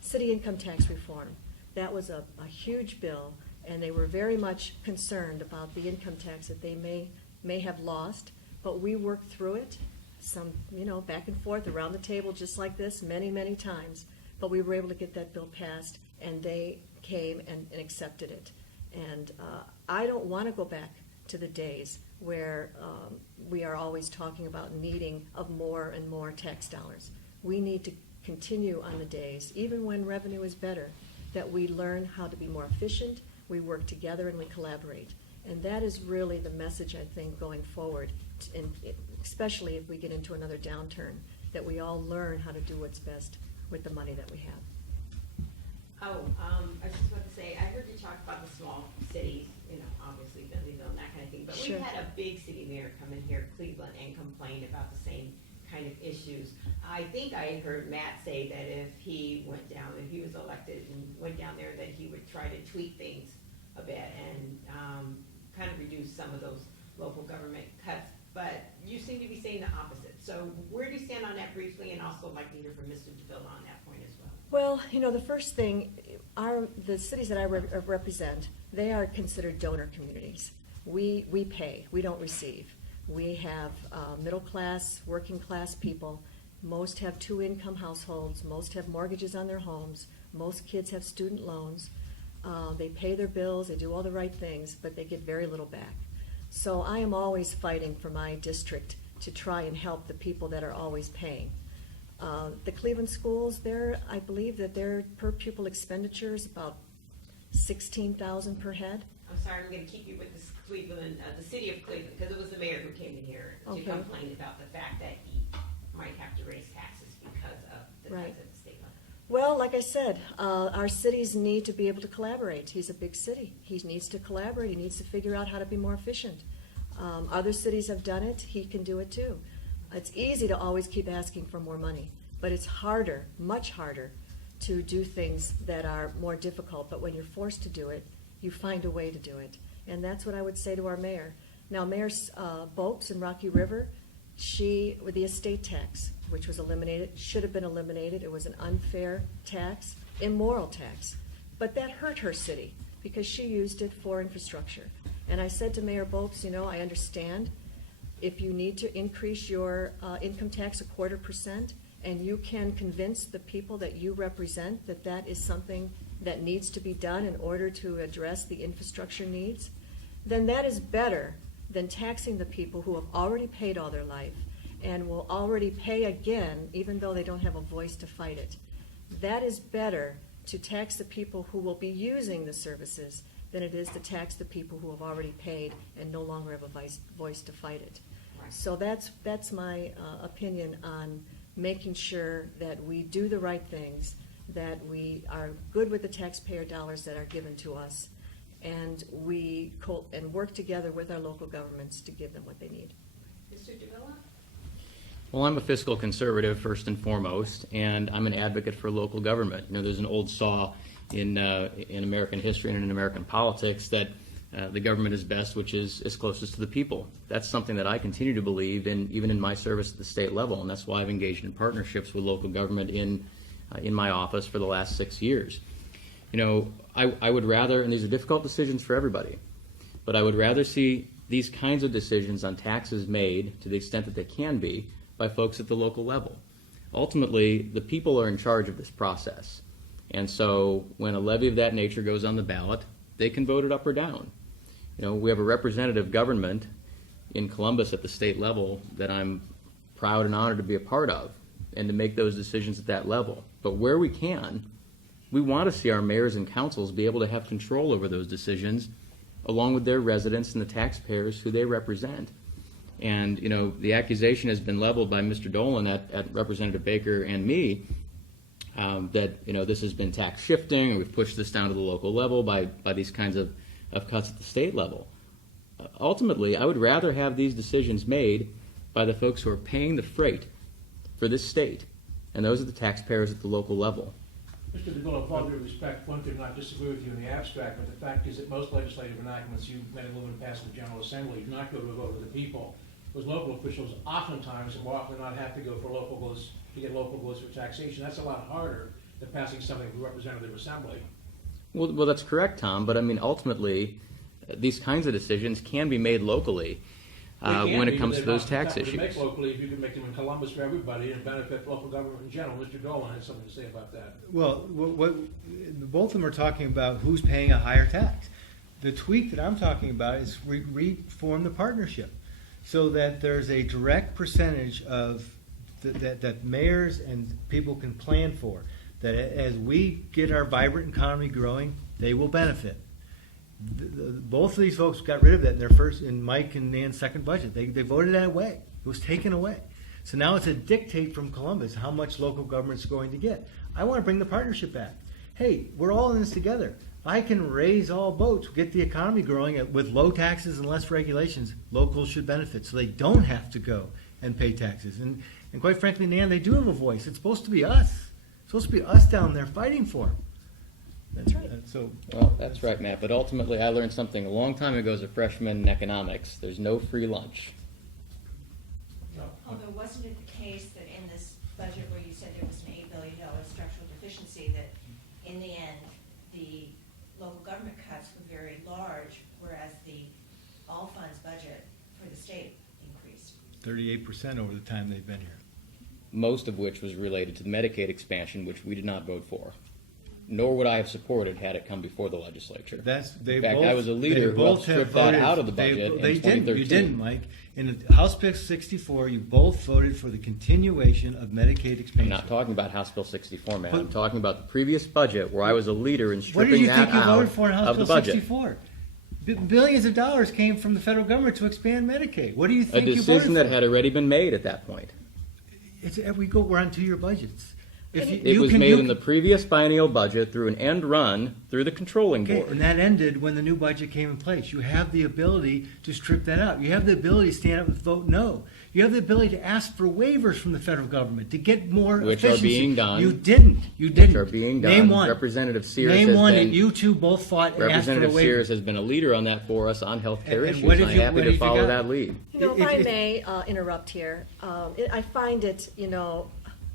city income tax reform. That was a huge bill, and they were very much concerned about the income tax that they may have lost, but we worked through it, back and forth around the table just like this many, many times, but we were able to get that bill passed, and they came and accepted it. And I don't want to go back to the days where we are always talking about needing of more and more tax dollars. We need to continue on the days, even when revenue is better, that we learn how to be more efficient, we work together, and we collaborate. And that is really the message, I think, going forward, and especially if we get into another downturn, that we all learn how to do what's best with the money that we have. I was just about to say, I heard you talk about the small cities, obviously Bentleyville and that kind of thing, but Sure. we had a big city mayor come in here, Cleveland, and complain about the same kind of issues. I think I heard Matt say that if he was elected and went down there, that he would try to tweak things a bit and kind of reduce some of those local government cuts. But you seem to be saying the opposite. So where do you stand on that briefly, and also like to hear from Mr. Dovilla on that point as well? Well, the first thing, the cities that I represent, they are considered donor communities. We pay, we don't receive. We have middle class, working class people. Most have 2-income households. Most have mortgages on their homes. Most kids have student loans. They pay their bills, they do all the right things, but they get very little back. So I am always fighting for my district to try and help the people that are always paying. The Cleveland schools, I believe that their per pupil expenditure is about $16,000 per head. I'm sorry, I'm going to keep you with this Cleveland, the city of Cleveland, because it was the mayor who came in here to Okay. complain about the fact that he might have to raise taxes because of the Right. cuts at the state level. Well, like I said, our cities need to be able to collaborate. He's a big city. He needs to collaborate. He needs to figure out how to be more efficient. Other cities have done it. He can do it too. It's easy to always keep asking for more money, but it's harder, much harder, to do things that are more difficult. But when you're forced to do it, you find a way to do it. And that's what I would say to our mayor. Now, Mayor Bopes in Rocky River, with the estate tax, which was eliminated, should have been eliminated. It was an unfair tax, immoral tax. But that hurt her city because she used it for infrastructure. And I said to Mayor Bopes, I understand if you need to increase your income tax 0.25%, and you can convince the people that you represent that that is something that needs to be done in order to address the infrastructure needs, then that is better than taxing the people who have already paid all their life and will already pay again even though they don't have a voice to fight it. That is better to tax the people who will be using the services than it is to tax the people who have already paid and no longer have a voice to fight it. Right. So that's my opinion on making sure that we do the right things, that we are good with the taxpayer dollars that are given to us, and we work together with our local governments to give them what they need. Mr. Dovilla? Well, I'm a fiscal conservative first and foremost, and I'm an advocate for local government. You know, there's an old saw in American history and in American politics that the government is best which is closest to the people. That's something that I continue to believe in, even in my service at the state level, and that's why I've engaged in partnerships with local government in my office for the last 6 years. You know, I would rather, and these are difficult decisions for everybody, but I would rather see these kinds of decisions on taxes made, to the extent that they can be, by folks at the local level. Ultimately, the people are in charge of this process. And so when a levy of that nature goes on the ballot, they can vote it up or down. You know, we have a representative government in Columbus at the state level that I'm proud and honored to be a part of, and to make those decisions at that level. But where we can, we want to see our mayors and councils be able to have control over those decisions, along with their residents and the taxpayers who they represent. And, you know, the accusation has been leveled by Mr. Dolan at Representative Baker and me that, you know, this has been tax shifting, and we've pushed this down to the local level by these kinds of cuts at the state level. Ultimately, I would rather have these decisions made by the folks who are paying the freight for this state, and those are the taxpayers at the local level. Mr. Dovilla, with all due respect, one could not disagree with you in the abstract, but the fact is that most legislative enactments you made a little bit past the General Assembly do not go to a vote of the people. Because local officials oftentimes, and more often than not, have to go for local votes to get local votes for taxation. That's a lot harder than passing something through Representative Assembly. Well, that's correct, Tom, but I mean, ultimately, these kinds of decisions can be made locally when it comes to those tax issues. Make locally, if you could make them in Columbus for everybody and benefit local government in general. Mr. Dolan has something to say about that. Well, both of them are talking about who's paying a higher tax. The tweak that I'm talking about is reform the partnership so that there's a direct percentage of that mayors and people can plan for. That as we get our vibrant economy growing, they will benefit. Both of these folks got rid of that in their in Mike and Nan's second budget. They voted that away. It was taken away. So now it's a dictate from Columbus how much local government's going to get. I want to bring the partnership back. Hey, we're all in this together. I can raise all boats, get the economy growing with low taxes and less regulations. Locals should benefit so they don't have to go and pay taxes. And quite frankly, Nan, they do have a voice. It's supposed to be us. It's supposed to be us down there fighting for them. That's right. Well, that's right, Matt. But ultimately, I learned something a long time ago as a freshman in economics. There's no free lunch. Although wasn't it the case that in this budget where you said there was an $8 billion structural deficiency, that in the end, the local government cuts were very large, whereas the all funds budget for the state increased? 38% over the time they've been here. Most of which was related to the Medicaid expansion, which we did not vote for. Nor would I have supported had it come before the legislature. In fact, I was a leader who helped strip that out of the budget in 2013. You didn't, Mike. In House Bill 64, you both voted for the continuation of Medicaid expansion. I'm not talking about House Bill 64, man. I'm talking about the previous budget where I was a leader in stripping that out of the budget. What did you think you voted for in House Bill 64? Billions of dollars came from the federal government to expand Medicaid. What do you think you voted for? A decision that had already been made at that point. We're on 2-year budgets. It was made in the previous biennial budget through an end run through the controlling board. And that ended when the new budget came in place. You have the ability to strip that out. You have the ability to stand up and vote no. You have the ability to ask for waivers from the federal government to get more efficiency. Which are being done. You didn't. Which are being done. Name one. Representative Sears Name has one been, that you two both fought and asked for a waiver. Representative Sears has been a leader on that for us on health care issues. what And did I'm you- happy what to did you follow got? that lead. You know, if I may interrupt here, I find it,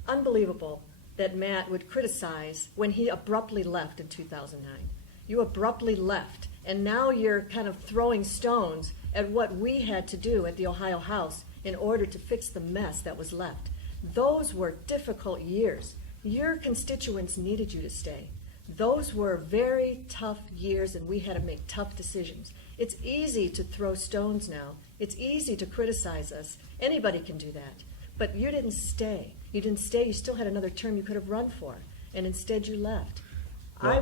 unbelievable that Matt would criticize when he abruptly left in 2009. You abruptly left, and now you're kind of throwing stones at what we had to do at the Ohio House in order to fix the mess that was left. Those were difficult years. Your constituents needed you to stay. Those were very tough years, and we had to make tough decisions. It's easy to throw stones now. It's easy to criticize us. Anybody can do that. But you didn't stay. You didn't stay. You still had another term you could have run for, and instead you left. I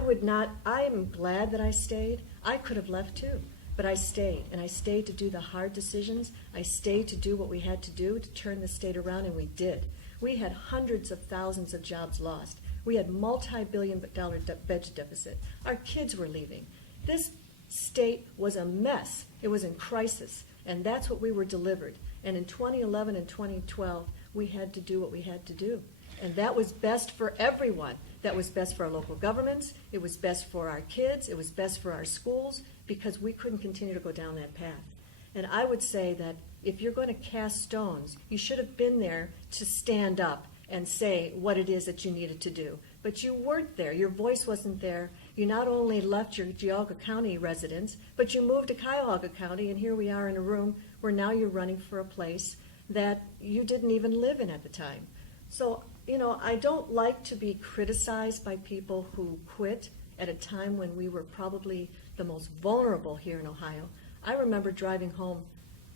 am glad that I stayed. I could have left too. But I stayed, and I stayed to do the hard decisions. I stayed to do what we had to do to turn the state around, and we did. We had hundreds of thousands of jobs lost. We had multi-billion-dollar budget deficit. Our kids were leaving. This state was a mess. It was in crisis, and that's what we were delivered. And in 2011 and 2012, we had to do what we had to do. And that was best for everyone. That was best for our local governments. It was best for our kids. It was best for our schools, because we couldn't continue to go down that path. And I would say that if you're going to cast stones, you should have been there to stand up and say what it is that you needed to do. But you weren't there. Your voice wasn't there. You not only left your Geauga County residence, but you moved to Cuyahoga County, and here we are in a room where now you're running for a place that you didn't even live in at the time. So, I don't like to be criticized by people who quit at a time when we were probably the most vulnerable here in Ohio. I remember driving home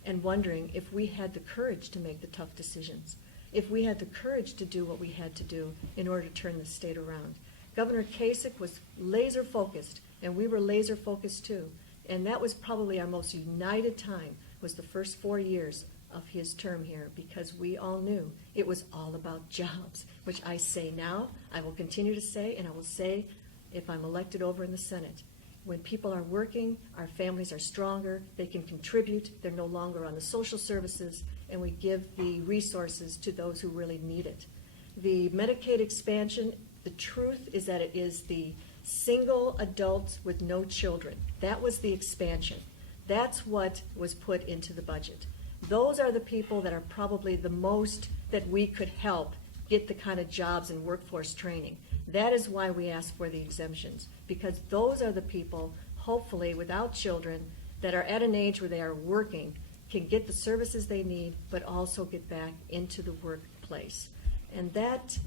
and wondering if we had the courage to make the tough decisions, if we had the courage to do what we had to do in order to turn the state around. Governor Kasich was laser focused, and we were laser focused too. And that was probably our most united time, was the first 4 years of his term here, because we all knew it was all about jobs, which I say now, I will continue to say, and I will say if I'm elected over in the Senate. When people are working, our families are stronger, they can contribute, they're no longer on the social services, and we give the resources to those who really need it. The Medicaid expansion, the truth is that it is the single adults with no children. That was the expansion. That's what was put into the budget. Those are the people that are probably the most that we could help get the kind of jobs and workforce training. That is why we ask for the exemptions, because those are the people, hopefully without children, that are at an age where they are working, can get the services they need, but also get back into the workplace. And that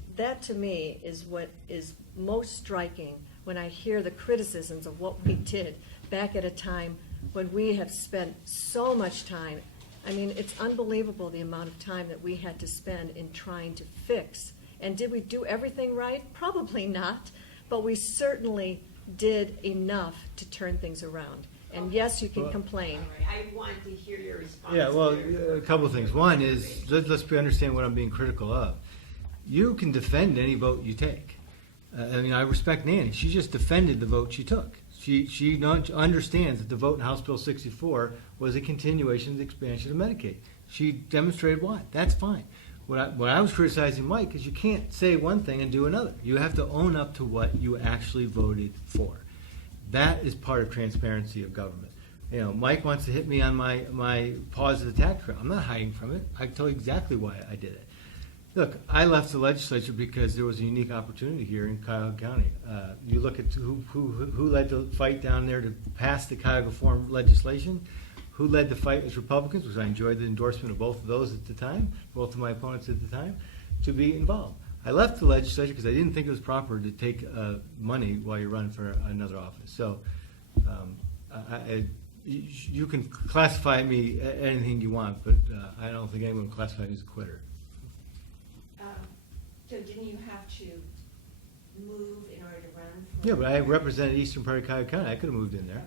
to me is what is most striking when I hear the criticisms of what we did back at a time when we have spent so much time. I mean, it's unbelievable the amount of time that we had to spend in trying to fix. And did we do everything right? Probably not, but we certainly did enough to turn things around. And yes, you can complain. All right, I want to hear your response. Yeah, well, here. a couple of things. One is, let's understand what I'm being critical of. You can defend any vote you take. I respect Nanny. She just defended the vote she took. She understands that the vote in House Bill 64 was a continuation of the expansion of Medicaid. She demonstrated why. That's fine. What I was criticizing Mike is you can't say one thing and do another. You have to own up to what you actually voted for. That is part of transparency of government. Mike wants to hit me on my pause of the tax credit. I'm not hiding from it. I can tell you exactly why I did it. Look, I left the legislature because there was a unique opportunity here in Cuyahoga County. You look at who led the fight down there to pass the Cuyahoga Reform legislation. Who led the fight as Republicans, because I enjoyed the endorsement of both of those at the time, both of my opponents at the time, to be involved. I left the legislature because I didn't think it was proper to take money while you're running for another office. So you can classify me anything you want, but I don't think anyone would classify me as a quitter. So didn't you have to move in order to run for? Yeah, but I represented Eastern part of Cuyahoga County. I could have moved in there.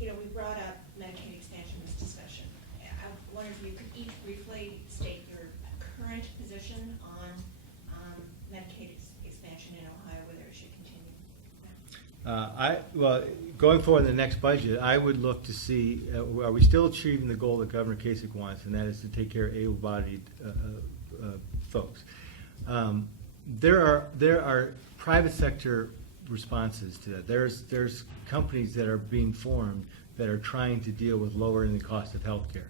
We brought up Medicaid expansion in this discussion. I wonder if you could each briefly state your current position on Medicaid expansion in Ohio, whether it should continue. Going forward in the next budget, I would look to see, are we still achieving the goal that Governor Kasich wants, and that is to take care of able-bodied folks. There are private sector responses to that. There's companies that are being formed that are trying to deal with lowering the cost of health care.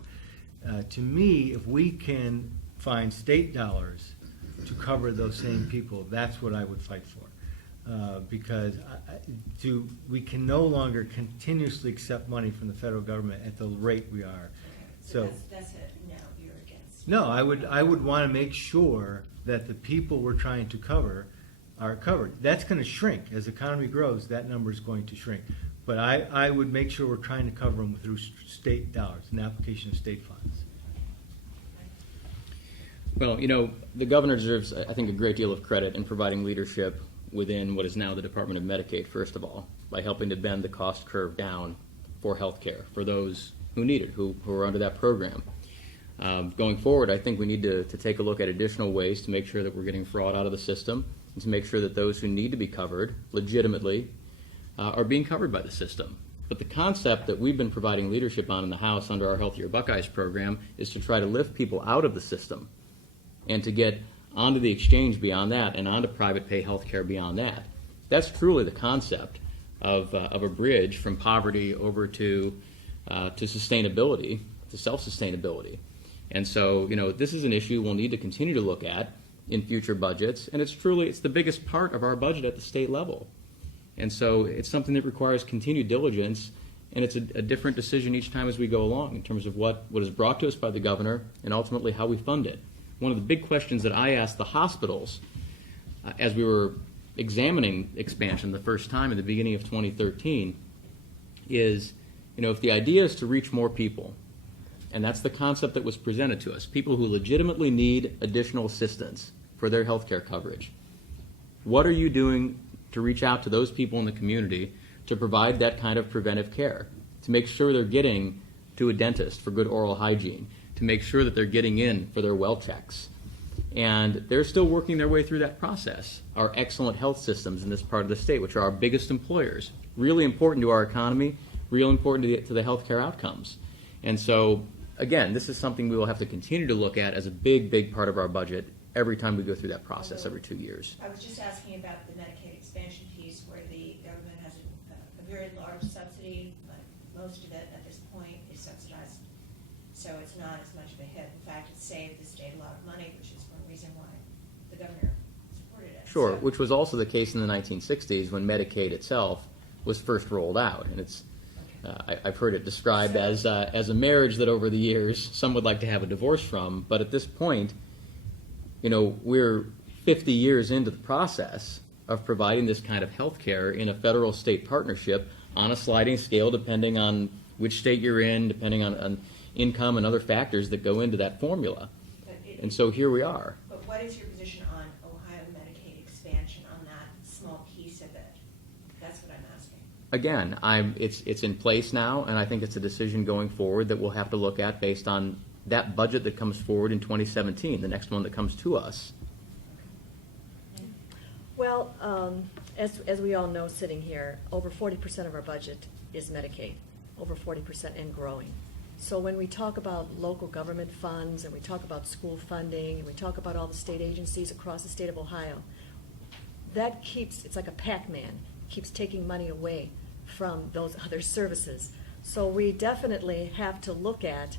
To me, if we can find state dollars to cover those same people, that's what I would fight for. Because we can no longer continuously accept money from the federal government at the rate we are. So that's it. No, you're against. No, I would want to make sure that the people we're trying to cover are covered. That's going to shrink. As the economy grows, that number is going to shrink. But I would make sure we're trying to cover them through state dollars, an application of state funds. Well, the governor deserves, I think, a great deal of credit in providing leadership within what is now the Department of Medicaid, first of all, by helping to bend the cost curve down for health care for those who need it, who are under that program. Going forward, I think we need to take a look at additional ways to make sure that we're getting fraud out of the system and to make sure that those who need to be covered legitimately are being covered by the system. But the concept that we've been providing leadership on in the House under our Healthier Buckeyes program is to try to lift people out of the system and to get onto the exchange beyond that and onto private pay health care beyond that. That's truly the concept of a bridge from poverty over to sustainability, to self-sustainability. And so, this is an issue we'll need to continue to look at in future budgets, and it's the biggest part of our budget at the state level. And so it's something that requires continued diligence, and it's a different decision each time as we go along in terms of what is brought to us by the governor and ultimately how we fund it. One of the big questions that I asked the hospitals as we were examining expansion the first time in the beginning of 2013 is, if the idea is to reach more people, and that's the concept that was presented to us, people who legitimately need additional assistance for their health care coverage, what are you doing to reach out to those people in the community to provide that kind of preventive care, to make sure they're getting to a dentist for good oral hygiene, to make sure that they're getting in for their well checks? And they're still working their way through that process. Our excellent health systems in this part of the state, which are our biggest employers, really important to our economy, real important to the healthcare outcomes. And so, again, this is something we will have to continue to look at as a big, big part of our budget every time we go through that process every 2 years. I was just asking about the Medicaid expansion piece where the government has a very large subsidy, but most of it at this point is subsidized. So it's not as much of a hit. In fact, it saved the state a lot of money, which is one reason why the governor supported it. Sure, So- which was also the case in the 1960s when Medicaid itself was first rolled out. And it's I've heard it described as a marriage that over the years some would like to have a divorce from. But at this point, we're 50 years into the process of providing this kind of health care in a federal-state partnership on a sliding scale depending on which state you're in, depending on income and other factors that go into that formula. And so here we are. But what is your position on Ohio Medicaid expansion on that small piece of it? That's what I'm asking. Again, it's in place now, and I think it's a decision going forward that we'll have to look at based on that budget that comes forward in 2017, the next one that comes to us. Well, as we all know sitting here, over 40% of our budget is Medicaid, over 40% and growing. So when we talk about local government funds and we talk about school funding and we talk about all the state agencies across the state of Ohio, that it's like a Pac-Man, keeps taking money away from those other services. So we definitely have to look at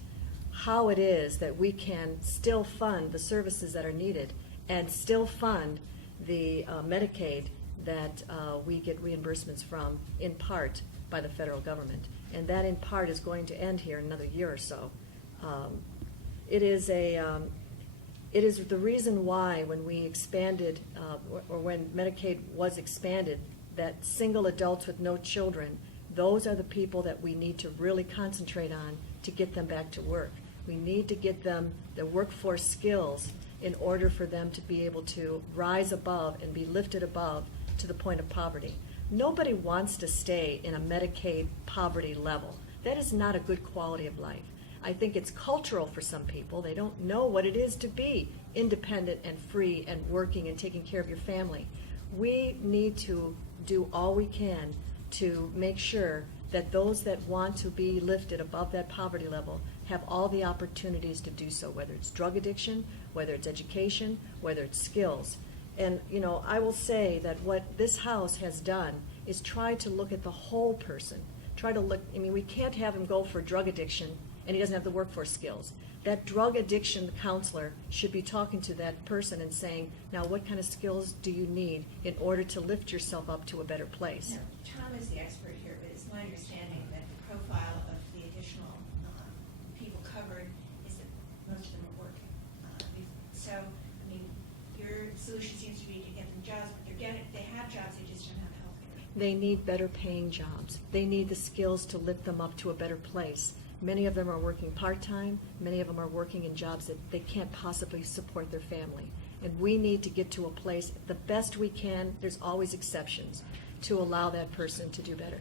how it is that we can still fund the services that are needed and still fund the Medicaid that we get reimbursements from in part by the federal government. And that in part is going to end here in another year or so. It is the reason why when we expanded, or when Medicaid was expanded, that single adults with no children, those are the people that we need to really concentrate on to get them back to work. We need to get them the workforce skills in order for them to be able to rise above and be lifted above to the point of poverty. Nobody wants to stay in a Medicaid poverty level. That is not a good quality of life. I think it's cultural for some people. They don't know what it is to be independent and free and working and taking care of your family. We need to do all we can to make sure that those that want to be lifted above that poverty level have all the opportunities to do so, whether it's drug addiction, whether it's education, whether it's skills. And, I will say that what this House has done is try to look at the whole person. We can't have him go for drug addiction and he doesn't have the workforce skills. That drug addiction counselor should be talking to that person and saying, now what kind of skills do you need in order to lift yourself up to a better place? Now, Tom is the expert here, but it's my understanding that the profile of the additional people covered is that most of them are working. Your solution seems to be to get them jobs, but they have jobs, they just don't have health care. They need better paying jobs. They need the skills to lift them up to a better place. Many of them are working part-time. Many of them are working in jobs that they can't possibly support their family. And we need to get to a place, the best we can, there's always exceptions, to allow that person to do better.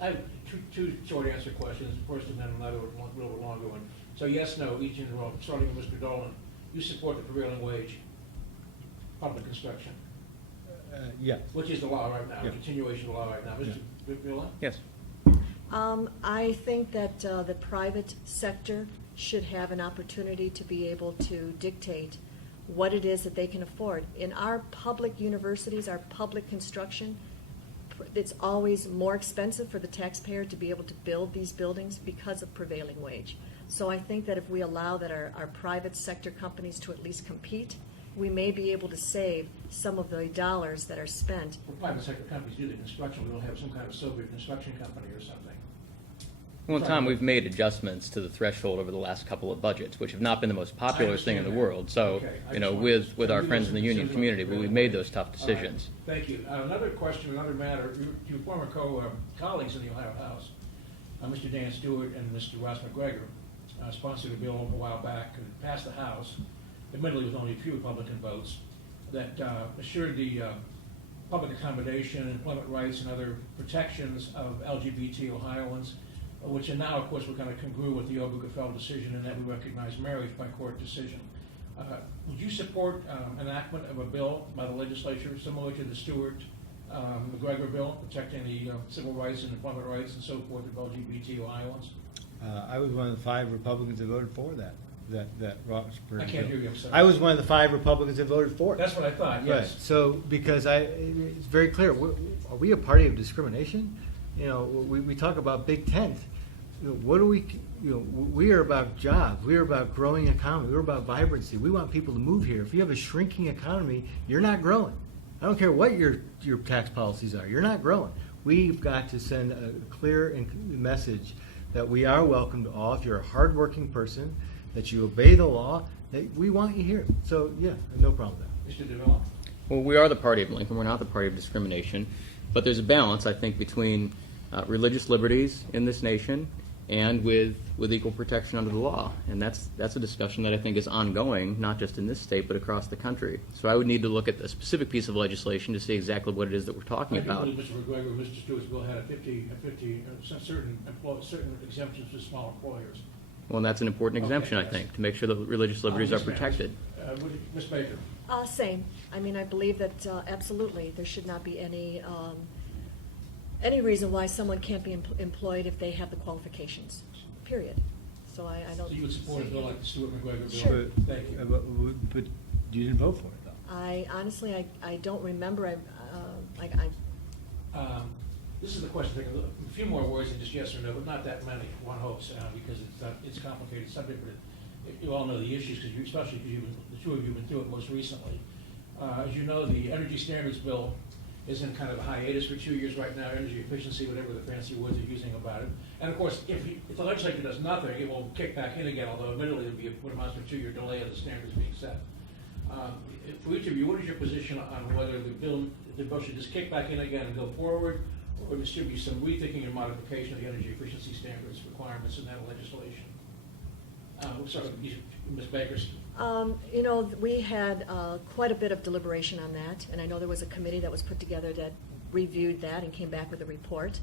I have two short answer questions, first and then another one, a little longer one. So yes, no, each in a row, starting with Mr. Dolan. You support the prevailing wage, public construction, Yes. which is the law right now, Yeah. continuation of the law right now. Mr. Dovilla? Yes. I think that the private sector should have an opportunity to be able to dictate what it is that they can afford. In our public universities, our public construction, it's always more expensive for the taxpayer to be able to build these buildings because of prevailing wage. So I think that if we allow that our private sector companies to at least compete, we may be able to save some of the dollars that are spent. Well, private sector companies do the construction, we don't have some kind of Soviet construction company or something. Well, Tom, we've made adjustments to the threshold over the last couple of budgets, which have not been the most popular thing in the world. So, Okay, I you know, just wanted- with our you friends in the listen union to community, the- we've made those tough All right, decisions. thank you. Another question, another matter. Your former colleagues in the Ohio House, Mr. Dan Stewart and Mr. Ross McGregor, sponsored a bill a while back and passed the House, admittedly with only a few Republican votes, that assured the public accommodation, employment rights, and other protections of LGBT Ohioans, which are now, of course, we're kind of congruent with the Obergefell decision in that we recognize marriage by court decision. Would you support enactment of a bill by the legislature similar to the Stewart McGregor bill, protecting the civil rights and employment rights and so forth of LGBT Ohioans? I was one of the 5 Republicans that voted for that Ross. I can't hear you, I'm sorry. I was one of the 5 Republicans that voted for it. That's what I thought, Right. yes. So, because it's very clear, are we a party of discrimination? You know, we talk about Big Tent. You know, what do we? You know, we are about jobs. We are about growing economy. We're about vibrancy. We want people to move here. If you have a shrinking economy, you're not growing. I don't care what your tax policies are. You're not growing. We've got to send a clear message that we are welcome to all. If you're a hardworking person, that you obey the law, that we want you here. So yeah, no problem with that. Mr. Dovilla? Well, we are the party of Lincoln. We're not the party of discrimination. But there's a balance, I think, between religious liberties in this nation and with equal protection under the law. And that's a discussion that I think is ongoing, not just in this state, but across the country. So I would need to look at a specific piece of legislation to see exactly what it is that we're talking I do about. believe Mr. McGregor and Mr. Stewart's bill had certain exemptions for small employers. Well, and that's an important exemption, I yes. think, to make sure that religious liberties are Yes, ma'am. protected. Ms. Baker? Same. I mean, I believe that absolutely there should not be any reason why someone can't be employed if they have the qualifications, period. So I don't. So you would support a bill like the Stewart McGregor bill? Sure. Thank you. But you didn't vote for it, though. I honestly, I don't remember. This is the question, take a few more words than just yes or no, but not that many, one hopes, because it's a complicated subject, but you all know the issues, especially because the two of you have been through it most recently. As you know, the Energy Standards Bill is in kind of a hiatus for 2 years right now, energy efficiency, whatever the fancy words are using about it. And of course, if the legislature does nothing, it will kick back in again, although admittedly it'll be what amounts to a 2-year delay of the standards being set. For each of you, what is your position on whether the bill should just kick back in again and go forward, or there should be some rethinking and modification of the energy efficiency standards requirements in that legislation? We'll start with Ms. Baker. You know, we had quite a bit of deliberation on that, and I know there was a committee that was put together that reviewed that and came back with a report.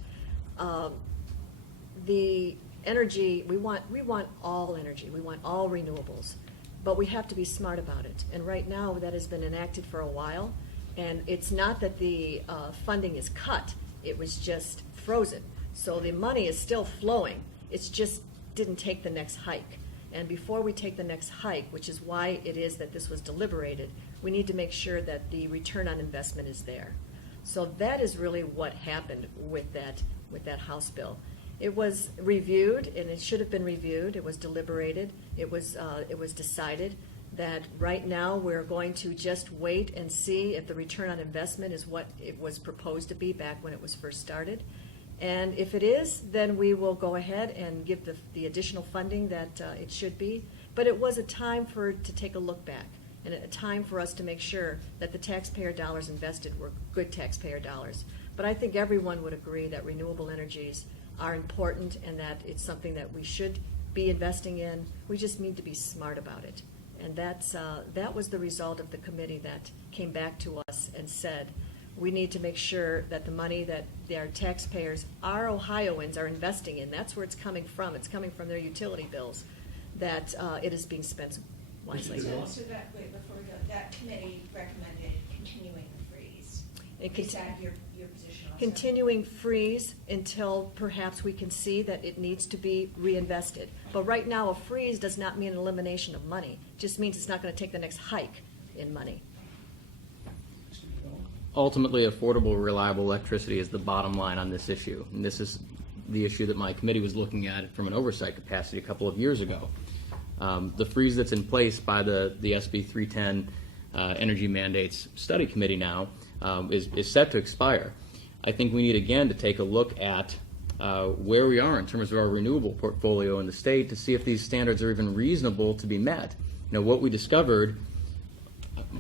The energy, we want all energy, we want all renewables, but we have to be smart about it. And right now, that has been enacted for a while, and it's not that the funding is cut, it was just frozen. So the money is still flowing, it's just didn't take the next hike. And before we take the next hike, which is why it is that this was deliberated, we need to make sure that the return on investment is there. So that is really what happened with that House bill. It was reviewed, and it should have been reviewed. It was deliberated. It was decided that right now we're going to just wait and see if the return on investment is what it was proposed to be back when it was first started. And if it is, then we will go ahead and give the additional funding that it should be. But it was a time to take a look back, and a time for us to make sure that the taxpayer dollars invested were good taxpayer dollars. But I think everyone would agree that renewable energies are important and that it's something that we should be investing in. We just need to be smart about it. And that was the result of the committee that came back to us and said, We need to make sure that the money that our taxpayers, our Ohioans, are investing in, that's where it's coming from. It's coming from their utility bills, that it is being spent wisely. So that, wait, before we go, that committee recommended continuing the freeze. It Is that your position also? Continuing freeze until perhaps we can see that it needs to be reinvested. But right now, a freeze does not mean an elimination of money. It just means it's not going to take the next hike in money. Ultimately, affordable, reliable electricity is the bottom line on this issue. And this is the issue that my committee was looking at from an oversight capacity a couple of years ago. The freeze that's in place by the SB 310 Energy Mandates Study Committee now is set to expire. I think we need again to take a look at where we are in terms of our renewable portfolio in the state to see if these standards are even reasonable to be met. You know, what we discovered,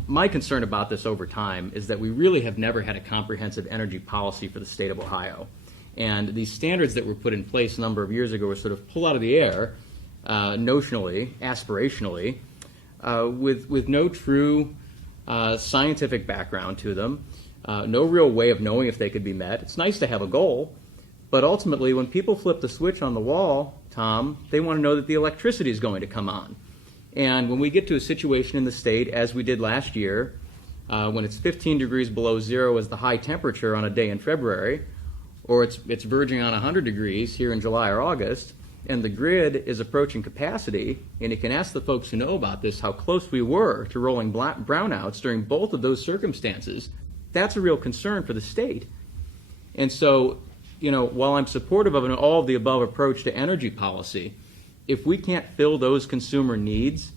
my concern about this over time is that we really have never had a comprehensive energy policy for the state of Ohio. And these standards that were put in place a number of years ago were sort of pulled out of the air, notionally, aspirationally, with no true scientific background to them, no real way of knowing if they could be met. It's nice to have a goal, but ultimately when people flip the switch on the wall, Tom, they want to know that the electricity is going to come on. And when we get to a situation in the state, as we did last year, when it's 15 degrees below zero as the high temperature on a day in February, or it's verging on 100 degrees here in July or August, and the grid is approaching capacity, and you can ask the folks who know about this how close we were to rolling brownouts during both of those circumstances, that's a real concern for the state. And so, you know, while I'm supportive of an all of the above approach to energy policy, if we can't fill those consumer needs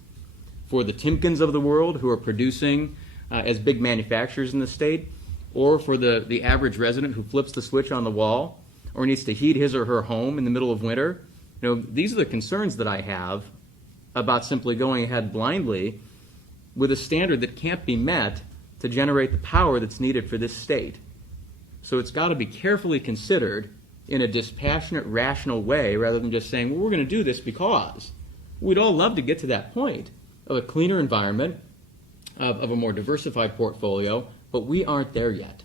for the Timkins of the world who are producing as big manufacturers in the state, or for the average resident who flips the switch on the wall or needs to heat his or her home in the middle of winter, you know, these are the concerns that I have about simply going ahead blindly with a standard that can't be met to generate the power that's needed for this state. So it's got to be carefully considered in a dispassionate, rational way, rather than just saying, well, we're going to do this because. We'd all love to get to that point of a cleaner environment, of a more diversified portfolio, but we aren't there yet.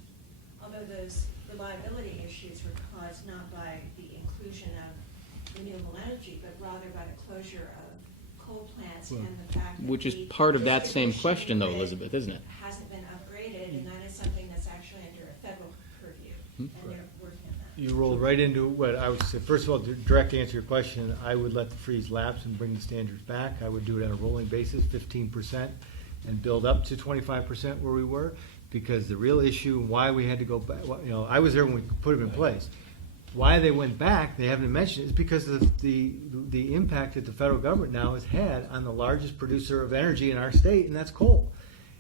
Although those reliability issues were caused not by the inclusion of renewable energy, but rather by the closure of coal plants and the fact that Which is the part of that same distribution question, though, grid Elizabeth, isn't it? hasn't been upgraded, and that is something that's actually under a federal purview, and they're working on that. You rolled right into what I would say. First of all, to directly answer your question, I would let the freeze lapse and bring the standards back. I would do it on a rolling basis, 15%, and build up to 25% where we were, because the real issue, why we had to go back, you know, I was there when we put them in place. Why they went back, they haven't mentioned, is because of the impact that the federal government now has had on the largest producer of energy in our state, and that's coal.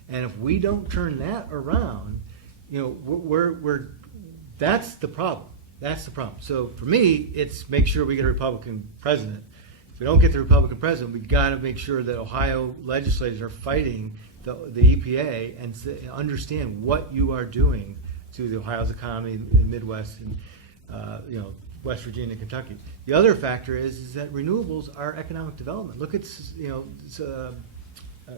And if we don't turn that around, you know, that's the problem. That's the problem. So for me, it's make sure we get a Republican president. If we don't get the Republican president, we've got to make sure that Ohio legislators are fighting the EPA and understand what you are doing to the Ohio's economy in the Midwest and you know, West Virginia and Kentucky. The other factor is that renewables are economic development. Look at, you know,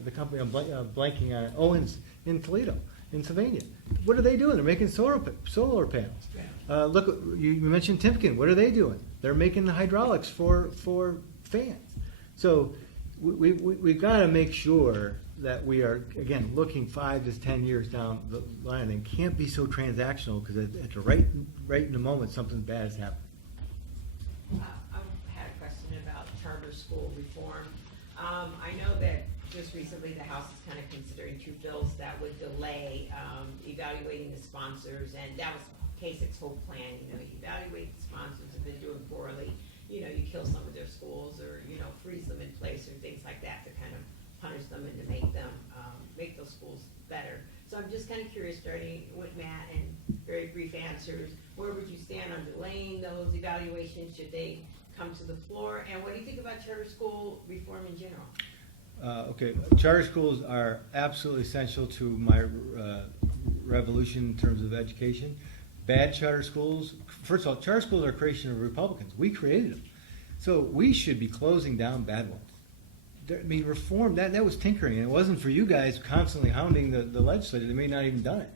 the company I'm blanking on, Owens in Toledo, in Sylvania. What are they doing? They're making solar panels. Look, you mentioned Timken. What are they doing? They're making the hydraulics for fans. So we've got to make sure that we are, again, looking 5 to 10 years down the line, and can't be so transactional, because at the right in the moment, something bad has happened. I had a question about charter school reform. I know that just recently the House is kind of considering 2 bills that would delay evaluating the sponsors, and that was K-6 whole plan. You know, you evaluate the sponsors if they're doing poorly. You know, you kill some of their schools, or, you know, freeze them in place, or things like that to kind of punish them and to make them make those schools better. So I'm just kind of curious, starting with Matt, and very brief answers. Where would you stand on delaying those evaluations? Should they come to the floor? And what do you think about charter school reform in general? Okay, charter schools are absolutely essential to my revolution in terms of education. Bad charter schools, first of all, charter schools are a creation of Republicans. We created them. So we should be closing down bad ones. I mean, reform, that was tinkering, and it wasn't for you guys constantly hounding the legislature. They may not even done it.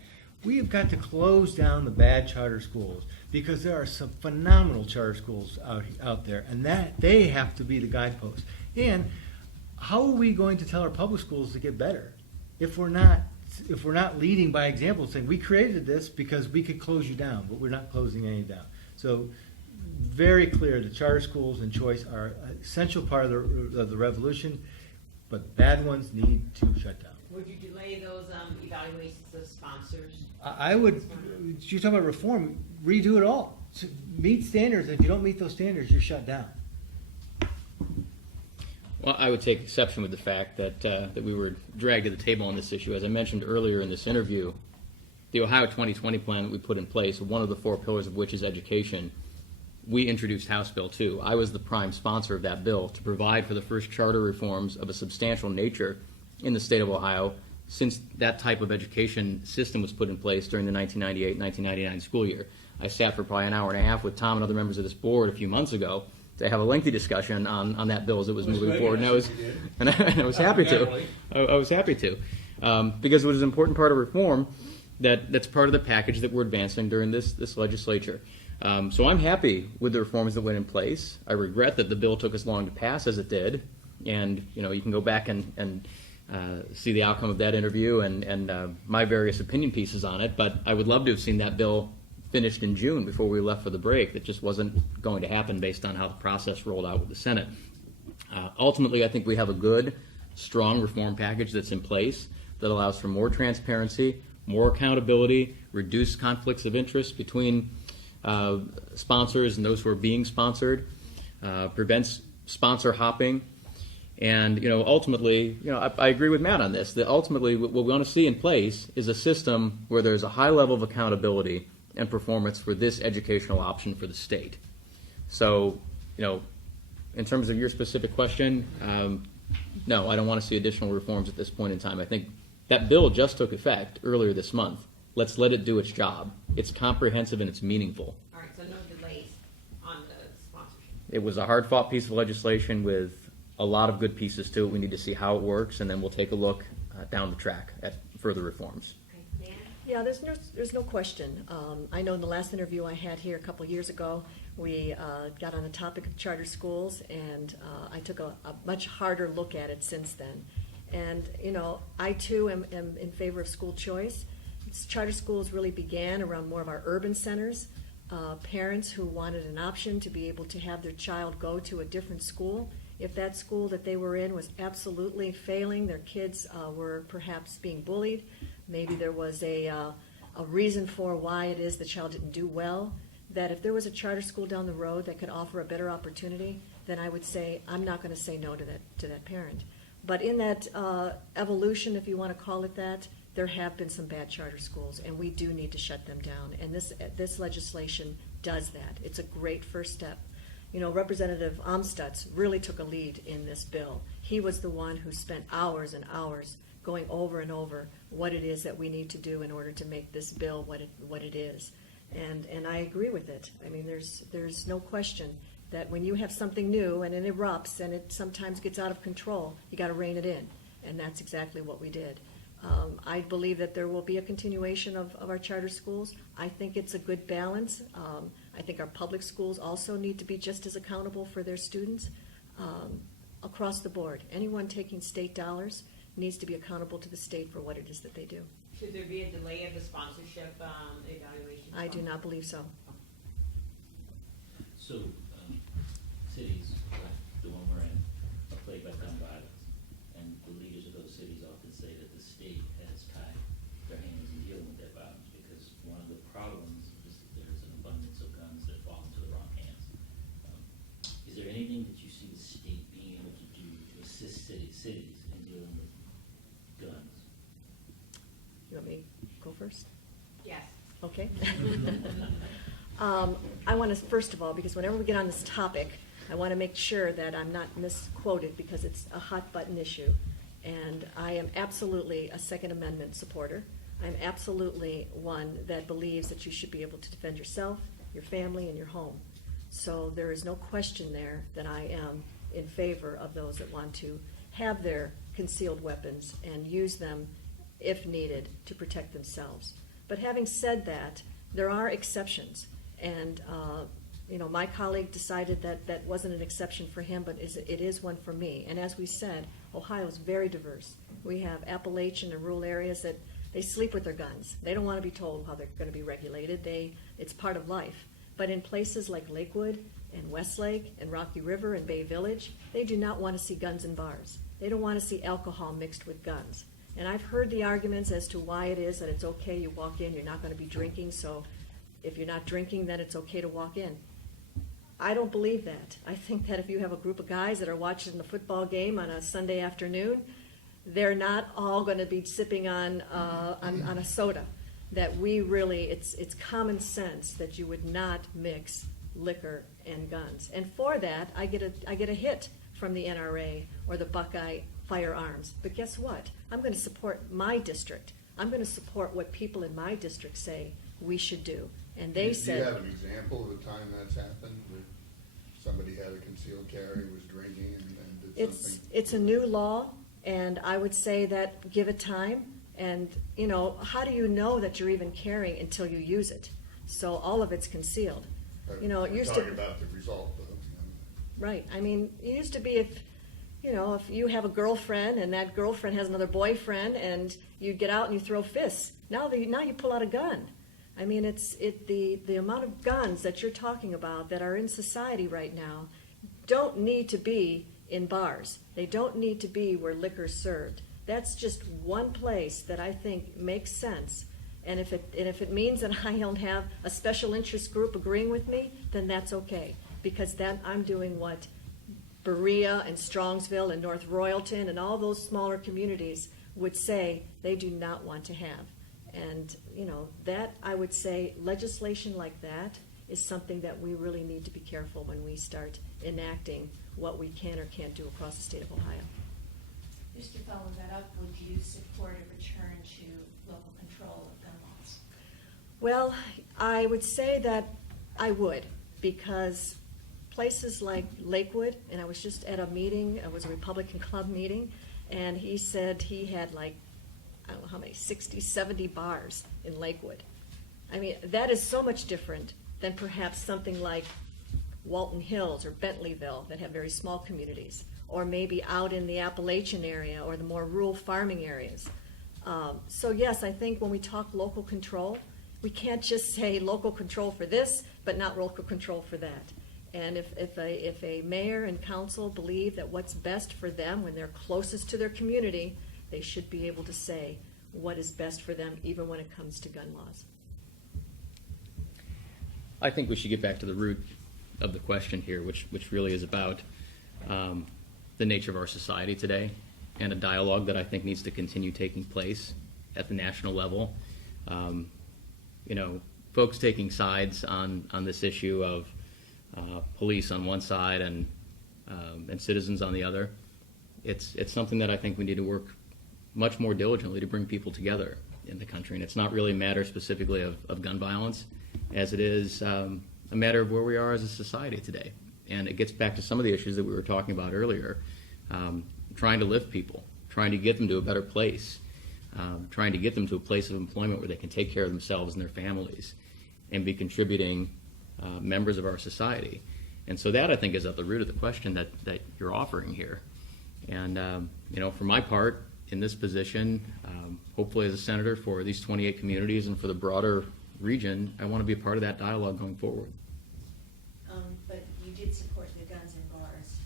We have got to close down the bad charter schools, because there are some phenomenal charter schools out there, and that they have to be the guidepost. And how are we going to tell our public schools to get better if we're not leading by example, saying we created this because we could close you down, but we're not closing any down? So very clear, the charter schools and choice are an essential part of the revolution, but bad ones need to shut down. Would you delay those evaluations of sponsors? I would, you talk about reform, redo it all. Meet standards. If you don't meet those standards, you're shut down. Well, I would take exception with the fact that we were dragged to the table on this issue. As I mentioned earlier in this interview, the Ohio 2020 plan that we put in place, one of the 4 pillars of which is education, we introduced House Bill 2. I was the prime sponsor of that bill to provide for the first charter reforms of a substantial nature in the state of Ohio since that type of education system was put in place during the 1998-1999 school year. I sat for probably an hour and a half with Tom and other members of this board a few months ago to have a lengthy discussion on that bill as it was moving forward, and I was happy to. I was happy to, because it was an important part of reform that's part of the package that we're advancing during this legislature. So I'm happy with the reforms that went in place. I regret that the bill took as long to pass as it did, and you can go back and see the outcome of that interview and my various opinion pieces on it. But I would love to have seen that bill finished in June before we left for the break. That just wasn't going to happen based on how the process rolled out with the Senate. Ultimately, I think we have a good, strong reform package that's in place that allows for more transparency, more accountability, reduced conflicts of interest between sponsors and those who are being sponsored, prevents sponsor hopping. And ultimately, I agree with Matt on this, that ultimately what we want to see in place is a system where there's a high level of accountability and performance for this educational option for the state. So, in terms of your specific question, no, I don't want to see additional reforms at this point in time. I think that bill just took effect earlier this month. Let's let it do its job. It's comprehensive and it's meaningful. All right, so no delays on the sponsorship. It was a hard-fought piece of legislation with a lot of good pieces to it. We need to see how it works, and then we'll take a look down the track at further reforms. Okay, Dan? Yeah, there's no question. I know in the last interview I had here a couple of years ago, we got on the topic of charter schools, and I took a much harder look at it since then. And, I too am in favor of school choice. Charter schools really began around more of our urban centers. Parents who wanted an option to be able to have their child go to a different school. If that school that they were in was absolutely failing, their kids were perhaps being bullied, maybe there was a reason for why it is the child didn't do well, that if there was a charter school down the road that could offer a better opportunity, then I would say I'm not going to say no to that parent. But in that evolution, if you want to call it that, there have been some bad charter schools, and we do need to shut them down. And this legislation does that. It's a great first step. Representative Amstutz really took a lead in this bill. He was the one who spent hours and hours going over and over what it is that we need to do in order to make this bill what it is. And I agree with it. I mean, there's no question that when you have something new and it erupts and it sometimes gets out of control, you got to rein it in. And that's exactly what we did. I believe that there will be a continuation of our charter schools. I think it's a good balance. I think our public schools also need to be just as accountable for their students across the board. Anyone taking state dollars needs to be accountable to the state for what it is that they do. Should there be a delay of the sponsorship evaluation? I do not believe so. So, cities, like the one we're in, are plagued by gun violence, and the leaders of those cities often say that the state has tied their hands in dealing with their violence, because one of the problems is that there's an abundance of guns that fall into the wrong hands. Is there anything that you see the state being able to do to assist cities in dealing with guns? You want me to go first? Yes. Okay. I want to, first of all, because whenever we get on this topic, I want to make sure that I'm not misquoted because it's a hot button issue. And I am absolutely a Second Amendment supporter. I'm absolutely one that believes that you should be able to defend yourself, your family, and your home. So there is no question there that I am in favor of those that want to have their concealed weapons and use them if needed to protect themselves. But having said that, there are exceptions. And, my colleague decided that that wasn't an exception for him, but it is one for me. And as we said, Ohio is very diverse. We have Appalachian and rural areas that they sleep with their guns. They don't want to be told how they're going to be regulated. It's part of life. But in places like Lakewood and Westlake and Rocky River and Bay Village, they do not want to see guns in bars. They don't want to see alcohol mixed with guns. And I've heard the arguments as to why it is that it's okay, you walk in, you're not going to be drinking, so if you're not drinking, then it's okay to walk in. I don't believe that. I think that if you have a group of guys that are watching the football game on a Sunday afternoon, they're not all going to be sipping on a soda. That we really, it's common sense that you would not mix liquor and guns. And for that, I get a hit from the NRA or the Buckeye Firearms. But guess what? I'm going to support my district. I'm going to support what people in my district say we should do. And they said... Do you have an example of a time that's happened where somebody had a concealed carry, was drinking, and did something? It's a new law, and I would say that give it time. And, how do you know that you're even carrying until you use it? So all of it's concealed. It used to... Talking about the result, though. Right. I mean, it used to be if you have a girlfriend and that girlfriend has another boyfriend and you get out and you throw fists. Now you pull out a gun. I mean, the amount of guns that you're talking about that are in society right now don't need to be in bars. They don't need to be where liquor's served. That's just one place that I think makes sense. And if it means that I don't have a special interest group agreeing with me, then that's okay. Because then I'm doing what Berea and Strongsville and North Royalton and all those smaller communities would say they do not want to have. And, that I would say legislation like that is something that we really need to be careful when we start enacting what we can or can't do across the state of Ohio. Just to follow that up, would you support a return to local control of gun laws? Well, I would say that I would, because places like Lakewood, and I was just at a meeting, it was a Republican club meeting, and he said he had I don't know how many, 60, 70 bars in Lakewood. I mean, that is so much different than perhaps something like Walton Hills or Bentleyville that have very small communities, or maybe out in the Appalachian area or the more rural farming areas. So yes, I think when we talk local control, we can't just say local control for this, but not local control for that. And if a mayor and council believe that what's best for them when they're closest to their community, they should be able to say what is best for them, even when it comes to gun laws. I think we should get back to the root of the question here, which really is about the nature of our society today, and a dialogue that I think needs to continue taking place at the national level. Folks taking sides on this issue of police on one side and citizens on the other. It's something that I think we need to work much more diligently to bring people together in the country. And it's not really a matter specifically of gun violence, as it is a matter of where we are as a society today. And it gets back to some of the issues that we were talking about earlier, trying to lift people, trying to get them to a better place, trying to get them to a place of employment where they can take care of themselves and their families and be contributing members of our society. And so that, I think, is at the root of the question that you're offering here. And, for my part, in this position, hopefully as a senator for these 28 communities and for the broader region, I want to be a part of that dialogue going forward. But you did support the guns and bars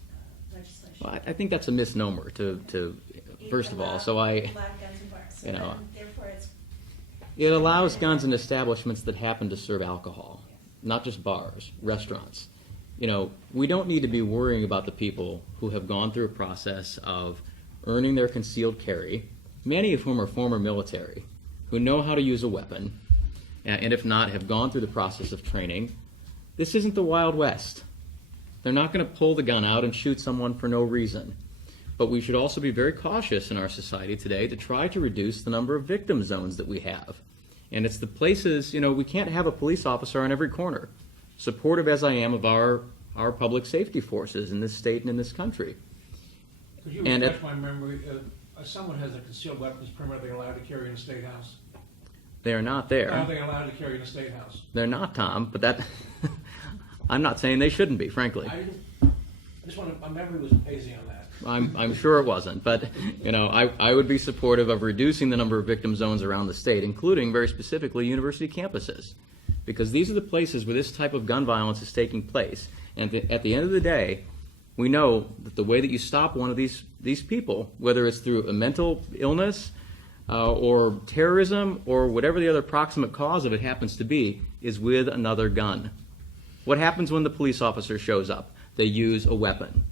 legislation. Well, I think that's a misnomer to first of all. So Allowed guns and bars. So then, therefore it allows guns in establishments that happen to serve alcohol, not just bars, restaurants. We don't need to be worrying about the people who have gone through a process of earning their concealed carry, many of whom are former military, who know how to use a weapon, and if not, have gone through the process of training. This isn't the Wild West. They're not going to pull the gun out and shoot someone for no reason. But we should also be very cautious in our society today to try to reduce the number of victim zones that we have. And it's the places, we can't have a police officer on every corner, supportive as I am of our public safety forces in this state and in this country. Could you refresh my memory? Someone has a concealed weapons permit they're allowed to carry in the State House? They are not Are there. they allowed to carry in the State House? They're not, Tom, but that, I'm not saying they shouldn't be, frankly. I just want to, my memory was hazy on that. I'm sure it wasn't, but I would be supportive of reducing the number of victim zones around the state, including very specifically university campuses, because these are the places where this type of gun violence is taking place. And at the end of the day, we know that the way that you stop one of these people, whether it's through a mental illness or terrorism or whatever the other proximate cause of it happens to be, is with another gun. What happens when the police officer shows up? They use a weapon.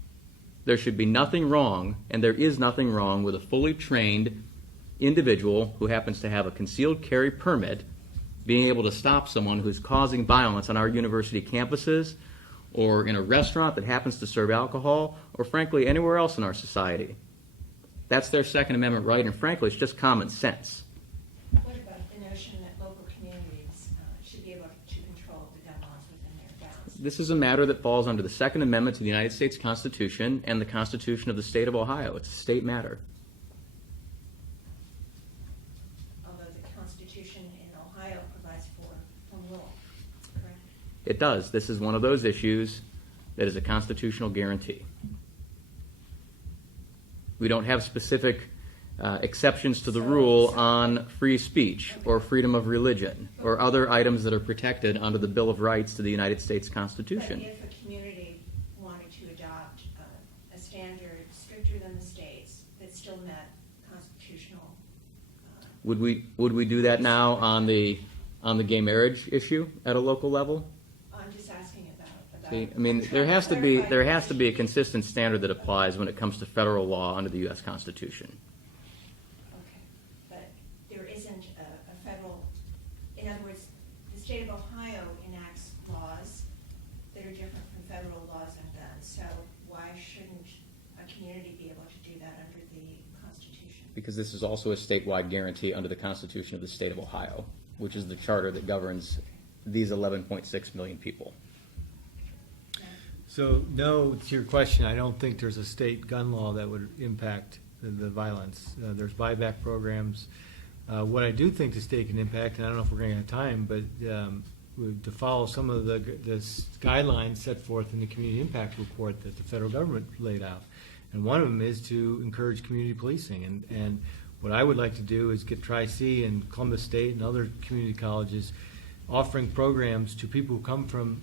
There should be nothing wrong, and there is nothing wrong with a fully trained individual who happens to have a concealed carry permit being able to stop someone who's causing violence on our university campuses or in a restaurant that happens to serve alcohol or, frankly, anywhere else in our society. That's their Second Amendment right, and frankly, it's just common sense. What about the notion that local communities should be able to control the gun laws within their bounds? This is a matter that falls under the Second Amendment to the United States Constitution and the Constitution of the State of Ohio. It's a state matter. Although the Constitution in Ohio provides for home rule, correct? It does. This is one of those issues that is a constitutional guarantee. We don't have specific exceptions to the rule on free speech or freedom of religion or other items that are protected under the Bill of Rights to the United States Constitution. But if a community wanted to adopt a standard stricter than the state's that still met constitutional, Would we do that now on the gay marriage issue at a local level? I'm just asking about. See, I mean, there has to be a consistent standard that applies when it comes to federal law under the U.S. Constitution. Okay, but there isn't a federal, in other words, the state of Ohio enacts laws that are different from federal laws on guns, so why shouldn't a community be able to do that under the Constitution? Because this is also a statewide guarantee under the Constitution of the State of Ohio, which is the charter that governs these 11.6 million people. So, no, to your question, I don't think there's a state gun law that would impact the violence. There's buyback programs. What I do think the state can impact, and I don't know if we're going to have time, but to follow some of the guidelines set forth in the community impact report that the federal government laid out. And one of them is to encourage community policing. And what I would like to do is get Tri-C and Columbus State and other community colleges offering programs to people who come from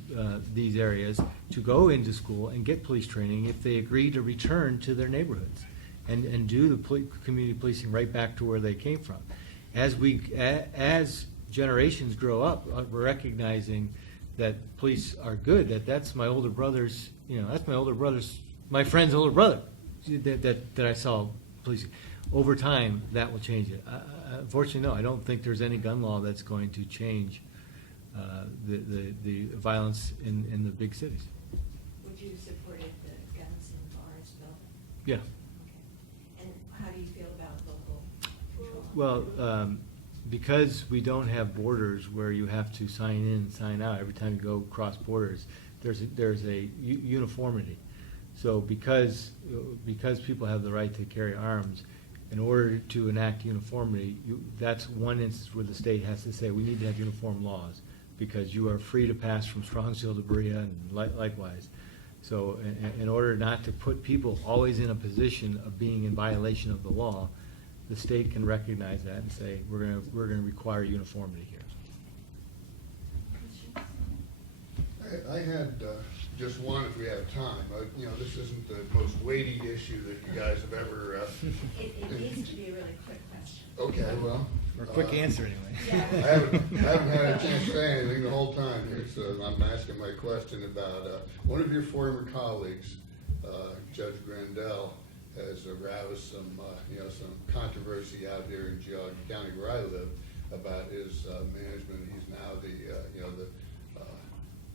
these areas to go into school and get police training if they agree to return to their neighborhoods and do the community policing right back to where they came from. As generations grow up, we're recognizing that police are good, that's my older brother's, my friend's older brother that I saw policing. Over time, that will change it. Unfortunately, no, I don't think there's any gun law that's going to change the violence in the big cities. Would you support the guns and bars bill? Yeah. Okay. And how do you feel about local control? Well, because we don't have borders where you have to sign in and sign out every time you go across borders, there's a uniformity. So because people have the right to carry arms, in order to enact uniformity, that's one instance where the state has to say we need to have uniform laws because you are free to pass from Strongsville to Berea and likewise. So in order not to put people always in a position of being in violation of the law, the state can recognize that and say we're going to require uniformity here. I had just one, if we have time. This isn't the most weighty issue that you guys have ever. It needs to be a really quick question. Okay, well. Or a quick answer anyway. I haven't had a chance to say anything the whole time here, so I'm asking my question about one of your former colleagues, Judge Grandel, has aroused some controversy out here in Geauga County where I live about his management. He's now the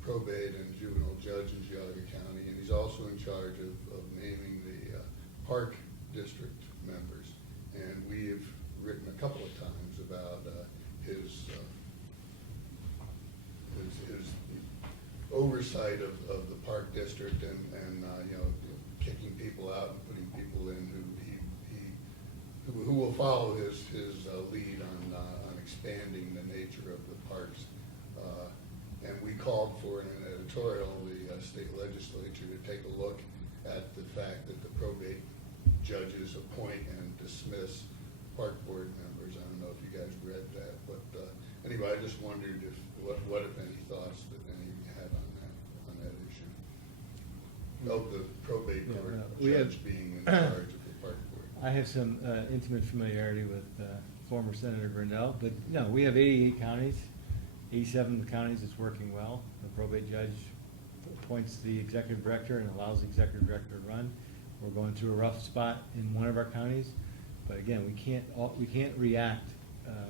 probate and juvenile judge in Geauga County, and he's also in charge of naming the park district members. And we've written a couple of times about his oversight of the park district and kicking people out and putting people in who will follow his lead on expanding the nature of the parks. And we called for in an editorial the state legislature to take a look at the fact that the probate judges appoint and dismiss park board members. I don't know if you guys read that, but anyway, I just wondered if what if any thoughts that any of you had on that issue of the probate Yeah, court we have- judge being in charge of the park board. I have some intimate familiarity with former Senator Grandel, but no, we have 88 counties. 87 of the counties, it's working well. The probate judge appoints the executive director and allows the executive director to run. We're going through a rough spot in one of our counties, but again, we can't react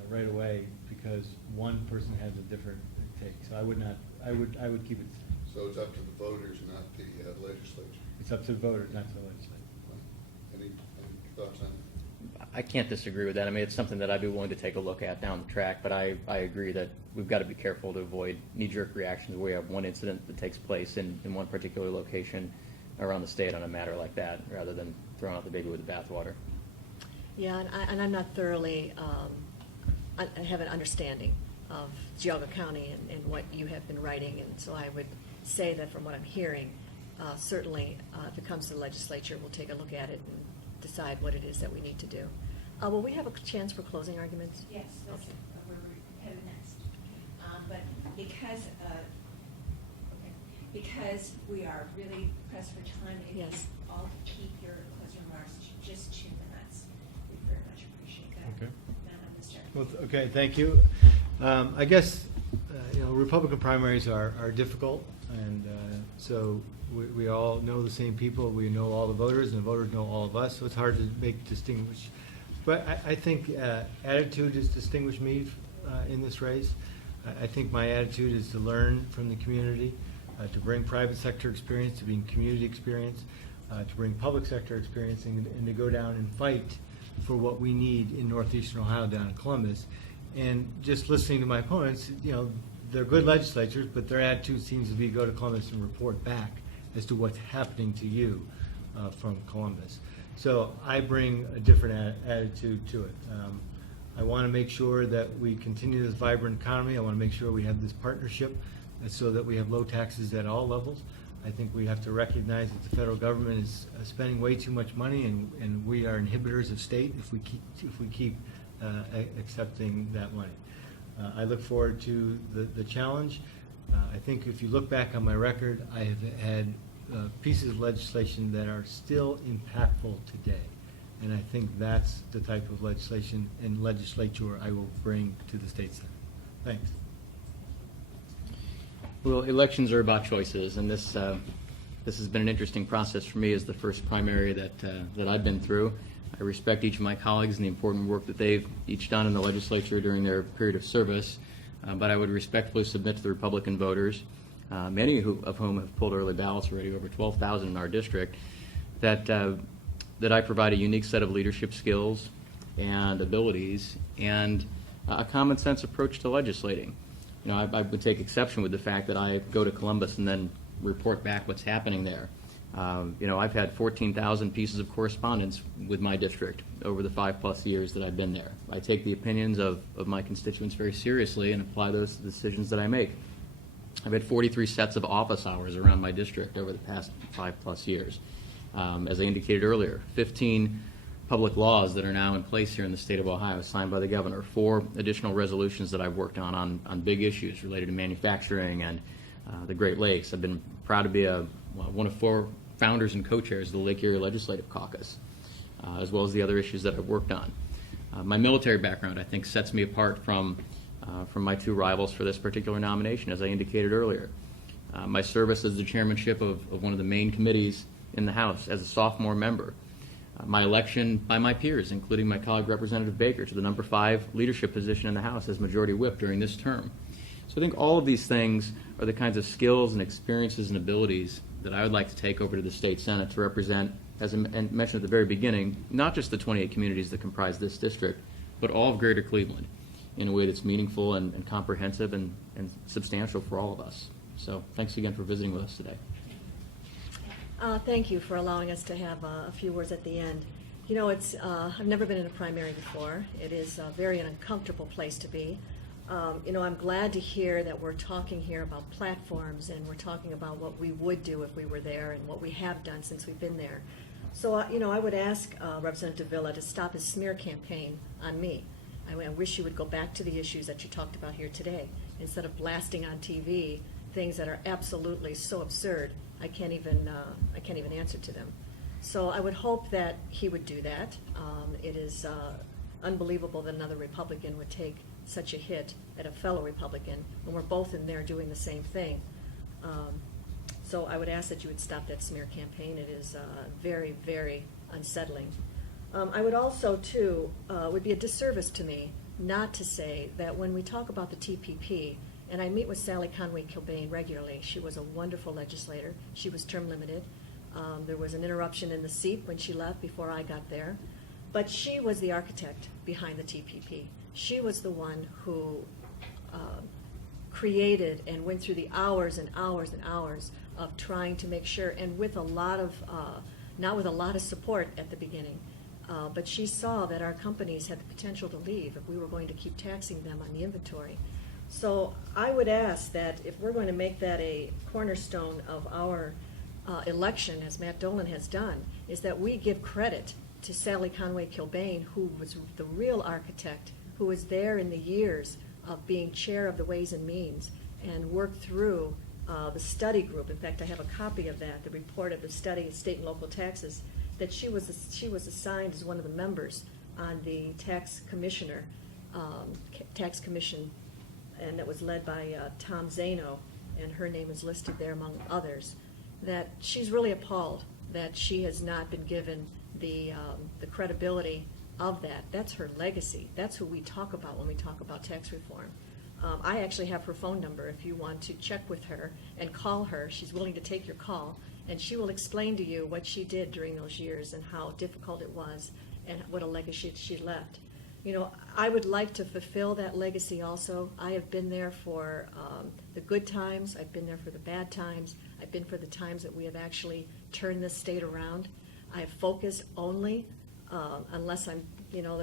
right away because one person has a different take. So I would keep it. So it's up to the voters, not the legislature. It's up to the voters, not to the legislature. Any thoughts on that? I can't disagree with that. I mean, it's something that I'd be willing to take a look at down the track, but I agree that we've got to be careful to avoid knee-jerk reactions where we have one incident that takes place in one particular location around the state on a matter like that, rather than throwing out the baby with the bathwater. Yeah, and I'm not thoroughly, I have an understanding of Geauga County and what you have been writing, and so I would say that from what I'm hearing, certainly if it comes to the legislature, we'll take a look at it and decide what it is that we need to do. Will we have a chance for closing arguments? Yes, that's Okay. where we're headed next. But because we are really pressed for time, if you Yes. all keep your closing remarks to just 2 minutes, we very much appreciate that. Okay. Madam Minister. Well, okay, thank you. I guess, Republican primaries are difficult, and so we all know the same people. We know all the voters, and the voters know all of us, so it's hard to distinguish. But I think attitude has distinguished me in this race. I think my attitude is to learn from the community, to bring private sector experience, to bring community experience, to bring public sector experience, and to go down and fight for what we need in northeastern Ohio down in Columbus. And just listening to my opponents, they're good legislatures, but their attitude seems to be go to Columbus and report back as to what's happening to you from Columbus. So I bring a different attitude to it. I want to make sure that we continue this vibrant economy. I want to make sure we have this partnership so that we have low taxes at all levels. I think we have to recognize that the federal government is spending way too much money, and we are inhibitors of state if we keep accepting that money. I look forward to the challenge. I think if you look back on my record, I have had pieces of legislation that are still impactful today. And I think that's the type of legislation and legislature I will bring to the state senate. Thanks. Well, elections are about choices, and this has been an interesting process for me as the first primary that I've been through. I respect each of my colleagues and the important work that they've each done in the legislature during their period of service, but I would respectfully submit to the Republican voters, many of whom have pulled early ballots already, over 12,000 in our district, that I provide a unique set of leadership skills and abilities and a common sense approach to legislating. I would take exception with the fact that I go to Columbus and then report back what's happening there. I've had 14,000 pieces of correspondence with my district over the 5+ years that I've been there. I take the opinions of my constituents very seriously and apply those to the decisions that I make. I've had 43 sets of office hours around my district over the past 5+ years. As I indicated earlier, 15 public laws that are now in place here in the state of Ohio, signed by the governor, 4 additional resolutions that I've worked on big issues related to manufacturing and the Great Lakes. I've been proud to be one of 4 founders and co-chairs of the Lake Erie Legislative Caucus, as well as the other issues that I've worked on. My military background, I think, sets me apart from my 2 rivals for this particular nomination, as I indicated earlier. My service as the chairmanship of one of the main committees in the House as a sophomore member. My election by my peers, including my colleague Representative Baker, to the number 5 leadership position in the House as Majority Whip during this term. So I think all of these things are the kinds of skills and experiences and abilities that I would like to take over to the state Senate to represent, as I mentioned at the very beginning, not just the 28 communities that comprise this district, but all of Greater Cleveland in a way that's meaningful and comprehensive and substantial for all of us. So thanks again for visiting with us today. Thank you for allowing us to have a few words at the end. You know, I've never been in a primary before. It is a very uncomfortable place to be. You know, I'm glad to hear that we're talking here about platforms, and we're talking about what we would do if we were there and what we have done since we've been there. So, you know, I would ask Representative Dovilla to stop his smear campaign on me. I wish you would go back to the issues that you talked about here today, instead of blasting on TV things that are absolutely so absurd, I can't even answer to them. So I would hope that he would do that. It is unbelievable that another Republican would take such a hit at a fellow Republican when we're both in there doing the same thing. So I would ask that you would stop that smear campaign. It is very, very unsettling. I would also, too, would be a disservice to me not to say that when we talk about the TPP, and I meet with Sally Conway-Kilbane regularly. She was a wonderful legislator. She was term limited. There was an interruption in the seat when she left before I got there. But she was the architect behind the TPP. She was the one who created and went through the hours and hours and hours of trying to make sure, and with a lot of, not with a lot of support at the beginning, but she saw that our companies had the potential to leave if we were going to keep taxing them on the inventory. So I would ask that if we're going to make that a cornerstone of our election, as Matt Dolan has done, is that we give credit to Sally Conway-Kilbane, who was the real architect, who was there in the years of being chair of the Ways and Means and worked through the study group. In fact, I have a copy of that, the report of the study of state and local taxes, that she was assigned as one of the members on the tax commission, and that was led by Tom Zano, and her name is listed there among others. That she's really appalled that she has not been given the credibility of that. That's her legacy. That's who we talk about when we talk about tax reform. I actually have her phone number if you want to check with her and call her. She's willing to take your call, and she will explain to you what she did during those years and how difficult it was and what a legacy she left. You know, I would like to fulfill that legacy also. I have been there for the good times. I've been there for the bad times. I've been for the times that we have actually turned this state around. I have focused only, unless I'm, you know,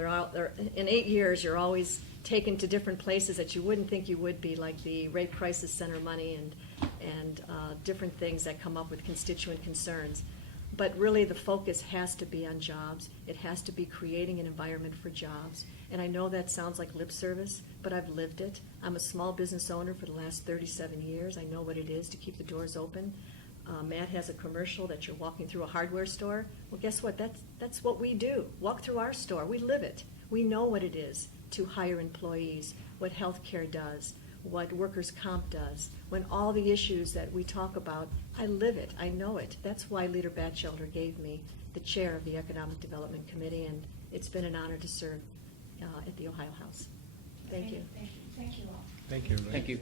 in 8 years, you're always taken to different places that you wouldn't think you would be, like the Rape Crisis Center money and different things that come up with constituent concerns. But really, the focus has to be on jobs. It has to be creating an environment for jobs. And I know that sounds like lip service, but I've lived it. I'm a small business owner for the last 37 years. I know what it is to keep the doors open. Matt has a commercial that you're walking through a hardware store. Well, guess what? That's what we do. Walk through our store. We live it. We know what it is to hire employees, what health care does, what workers' comp does. When all the issues that we talk about, I live it, I know it. That's why Leader Batchelder gave me the chair of the Economic Development Committee, and it's been an honor to serve at the Ohio House. Thank you. Thank you all. Thank you, everybody. Thank you.